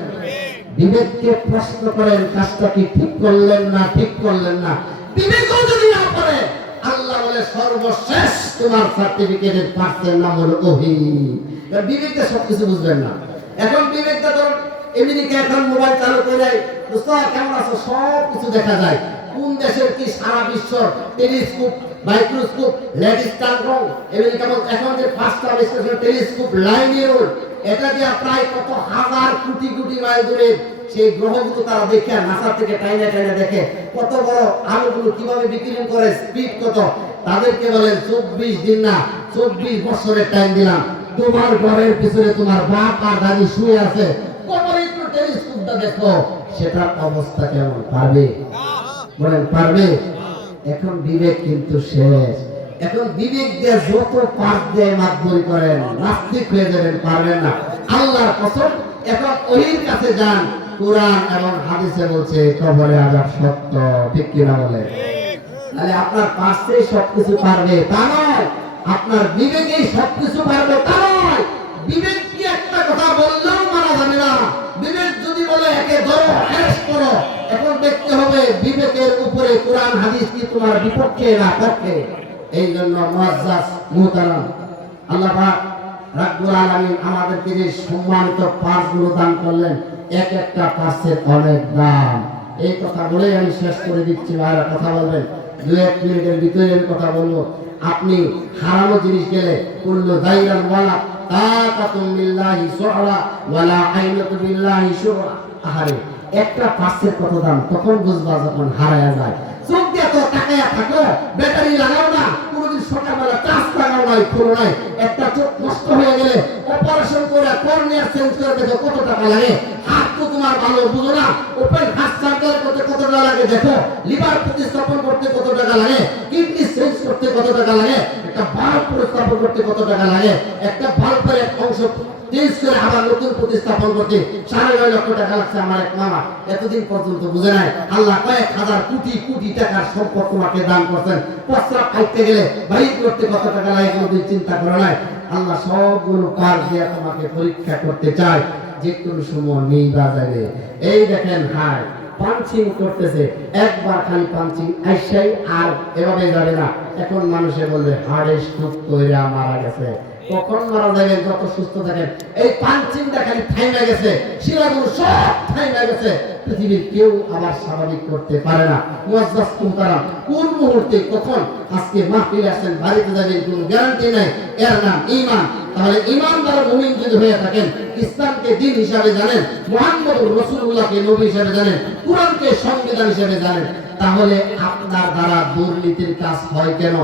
বিবেককে প্রশ্ন করেন কাজটা কি ঠিক করলেন না ঠিক করলেন না। বিবেকও যদি না পারে, আল্লাহ বলে সর্বশেষ তোমার সার্টিফিকেটের পার্সেন্ট নাম হলো ওহী। বিবেকটা সবকিছু বুঝবেন না। এখন বিবেকটা ধর আমেরিকা এখন মোবাইল চালু করে দেয়, দোস্ত কেমন আছো, সব কিছু দেখা যায়। কোন দেশের কি সারা বিশ্ব টেলিস্কোপ, মাইক্রোস্কোপ, লেডিস্টানগ্রাম, আমেরিকা এখন যে ফার্স্ট আবিষ্কার টেলিস্কোপ লাইনিয়র, এটা দিয়ে প্রায় কত হাজার কোটি কোটি মাইল দূরে সেই গ্রহগুলো তারা দেখে, নাসা থেকে টাইনা দেখে কত বড় আলোগুলো কিভাবে বিকিরণ করে, স্পিড কত। তাদেরকে বলেন 24 দিন না 24 বছরের টাইম দিলাম, তোমার ঘরের পিছনে তোমার বাপ আর দাদি শুয়ে আছে, তোমার একটু টেলিস্কোপটা দেখো সেটার অবস্থা কেমন। পারবে? বলেন পারবে? এখন বিবেক কিন্তু শেষ। এখন বিবেক দিয়ে যত পাপ দিয়ে মাতবরি করেন, নাস্তিক হয়ে যাবেন, পারবেন না। আল্লাহর কসম, এখন ওহির কাছে যান, কোরআন এবং হাদিসে বলছে কবরে আযাব সত্য, ঠিক কিনা বলে? তাহলে আপনার পাশে সবকিছু পারবে তা নয়, আপনার বিবেকেই সবকিছু পারবে তা নয়। বিবেক কি একটা কথা বললেও মানা যাবে না। বিবেক যদি বলে একে ধরো, অ্যারেস্ট করো, এখন দেখতে হবে বিবেকের উপরে কোরআন হাদিস কি তোমার বিপক্ষে না পক্ষে। এই জন্য মুআজ্জাজ মুহতারাম, আল্লাহ পাক রব্বুল আলামিন আমাদেরকে যে সম্মানিত পাঁচগুলো দান করলেন, এক একটা পাঁচের অনেক দাম। এই কথা বলে আমি শেষ করে দিচ্ছি। ভাইরা কথা বলবেন, 2-1 মিনিটের ভিতরে আমি কথা বলবো। আপনি হারানো জিনিস গেলে কুল্লু যাইরান ওয়ালা তাকাতুম বিল্লাহি সুরা ওয়ালা আইনাতু বিল্লাহি সুরা। আহারে, একটা পাঁচের কত দাম তখন বুঝবা যখন হারায়া যায়। চোখ দিয়ে তো তাকায়া থাকো, ব্যাটারি লাগাও না, কোনদিন সকালবেলা চার্জ লাগাও নাই, খোলো নাই। একটা চোখ নষ্ট হয়ে গেলে অপারেশন করে কর্নিয়া চেঞ্জ করে দেখো কত টাকা লাগে। হাত তো তোমার ভালো বুঝো না, ওপেন হার্ট সার্জারি করতে কত টাকা লাগে দেখো, লিভার প্রতিস্থাপন করতে কত টাকা লাগে, কিডনি চেঞ্জ করতে কত টাকা লাগে, একটা ভাল্ব প্রতিস্থাপন করতে কত টাকা লাগে, একটা ভাল্বের এক অংশ চেঞ্জ করে আবার নতুন প্রতিস্থাপন করতে 9.5 লক্ষ টাকা লাগছে। আমার এক মামা এতদিন পর্যন্ত বুঝে নাই, আল্লাহ কয়েক হাজার কোটি কোটি টাকার সম্পদ তোমাকে দান করছেন। প্রস্রাব খাইতে গেলে বাহির করতে কত টাকা লাগে কোনোদিন চিন্তা করে নাই। আল্লাহ সবগুলো কাজ দিয়ে তোমাকে পরীক্ষা করতে চায়, যে কোনো সময় নেই বাজারে। এই দেখেন হাই পাঞ্চিং করতেছে, একবার খালি পাঞ্চিং আইসাই আর এভাবে যাবে না। এখন মানুষে বলবে হাড়ে স্ট্রোক কইরা মারা গেছে। কখন মারা যাবেন যত সুস্থ থাকেন, এই পাঞ্চিংটা খালি থাইমা গেছে, শিলাগুলো সব থাইমা গেছে। পৃথিবীর কেউ আবার স্বাভাবিক করতে পারে না। মুআজ্জাজ মুহতারাম, কোন মুহূর্তে কখন আজকে মাহফিলে আসেন, বাড়িতে যাবেন কোনো গ্যারান্টি নাই। এর নাম ঈমান। তাহলে ঈমানদার মুমিন যদি হয়ে থাকেন, ইসলামকে দ্বীন হিসাবে জানেন, মুহাম্মদুর রাসূলুল্লাহকে নবী হিসাবে জানেন, কোরআনকে সংবিধান হিসাবে জানেন, তাহলে আপনার দ্বারা দুর্নীতির কাজ হয় কেন?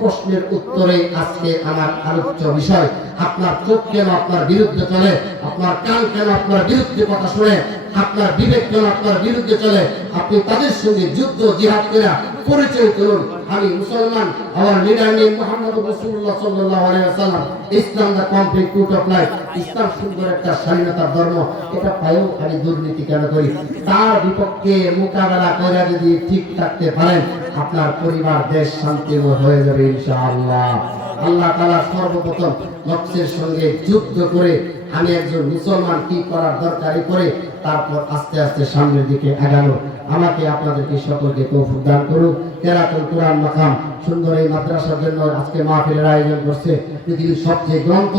প্রশ্নের উত্তরে আজকে আমার আলোচ্য বিষয়। আপনার চোখ কেন আপনার বিরুদ্ধে চলে? আপনার কান কেন আপনার বিরুদ্ধে কথা শুনে? আপনার বিবেক কেন আপনার বিরুদ্ধে চলে? আপনি তাদের সঙ্গে যুদ্ধ জিহাদ করে পরিচয় করুন, আমি মুসলমান, আমার লিডার নেম মুহাম্মদুর রাসূলুল্লাহ সাল্লাল্লাহু আলাইহি ওয়াসাল্লাম। Islam the complete route of life. Islam সুন্দর একটা স্বাধীনতার ধর্ম। এটা পাইও আমি দুর্নীতি কেন করি? তার বিপক্ষে মোকাবেলা করে যদি ঠিক থাকতে পারেন, আপনার পরিবার, দেশ শান্তিময় হয়ে যাবে ইনশাআল্লাহ। আল্লাহ তাআলা সর্বপ্রথম নফসের সঙ্গে যুদ্ধ করে আমি একজন মুসলমান কি করার দরকারি করে তারপর আস্তে আস্তে সামনের দিকে আগানো। আমাকে আপনাদেরকে সকলকে তৌফিক দান করুন। কেরাতুল কুরআন মাকাম সুন্দর এই মাদ্রাসার জন্য আজকে মাহফিলের আয়োজন করছে পৃথিবীর সবচেয়ে গ্রন্থ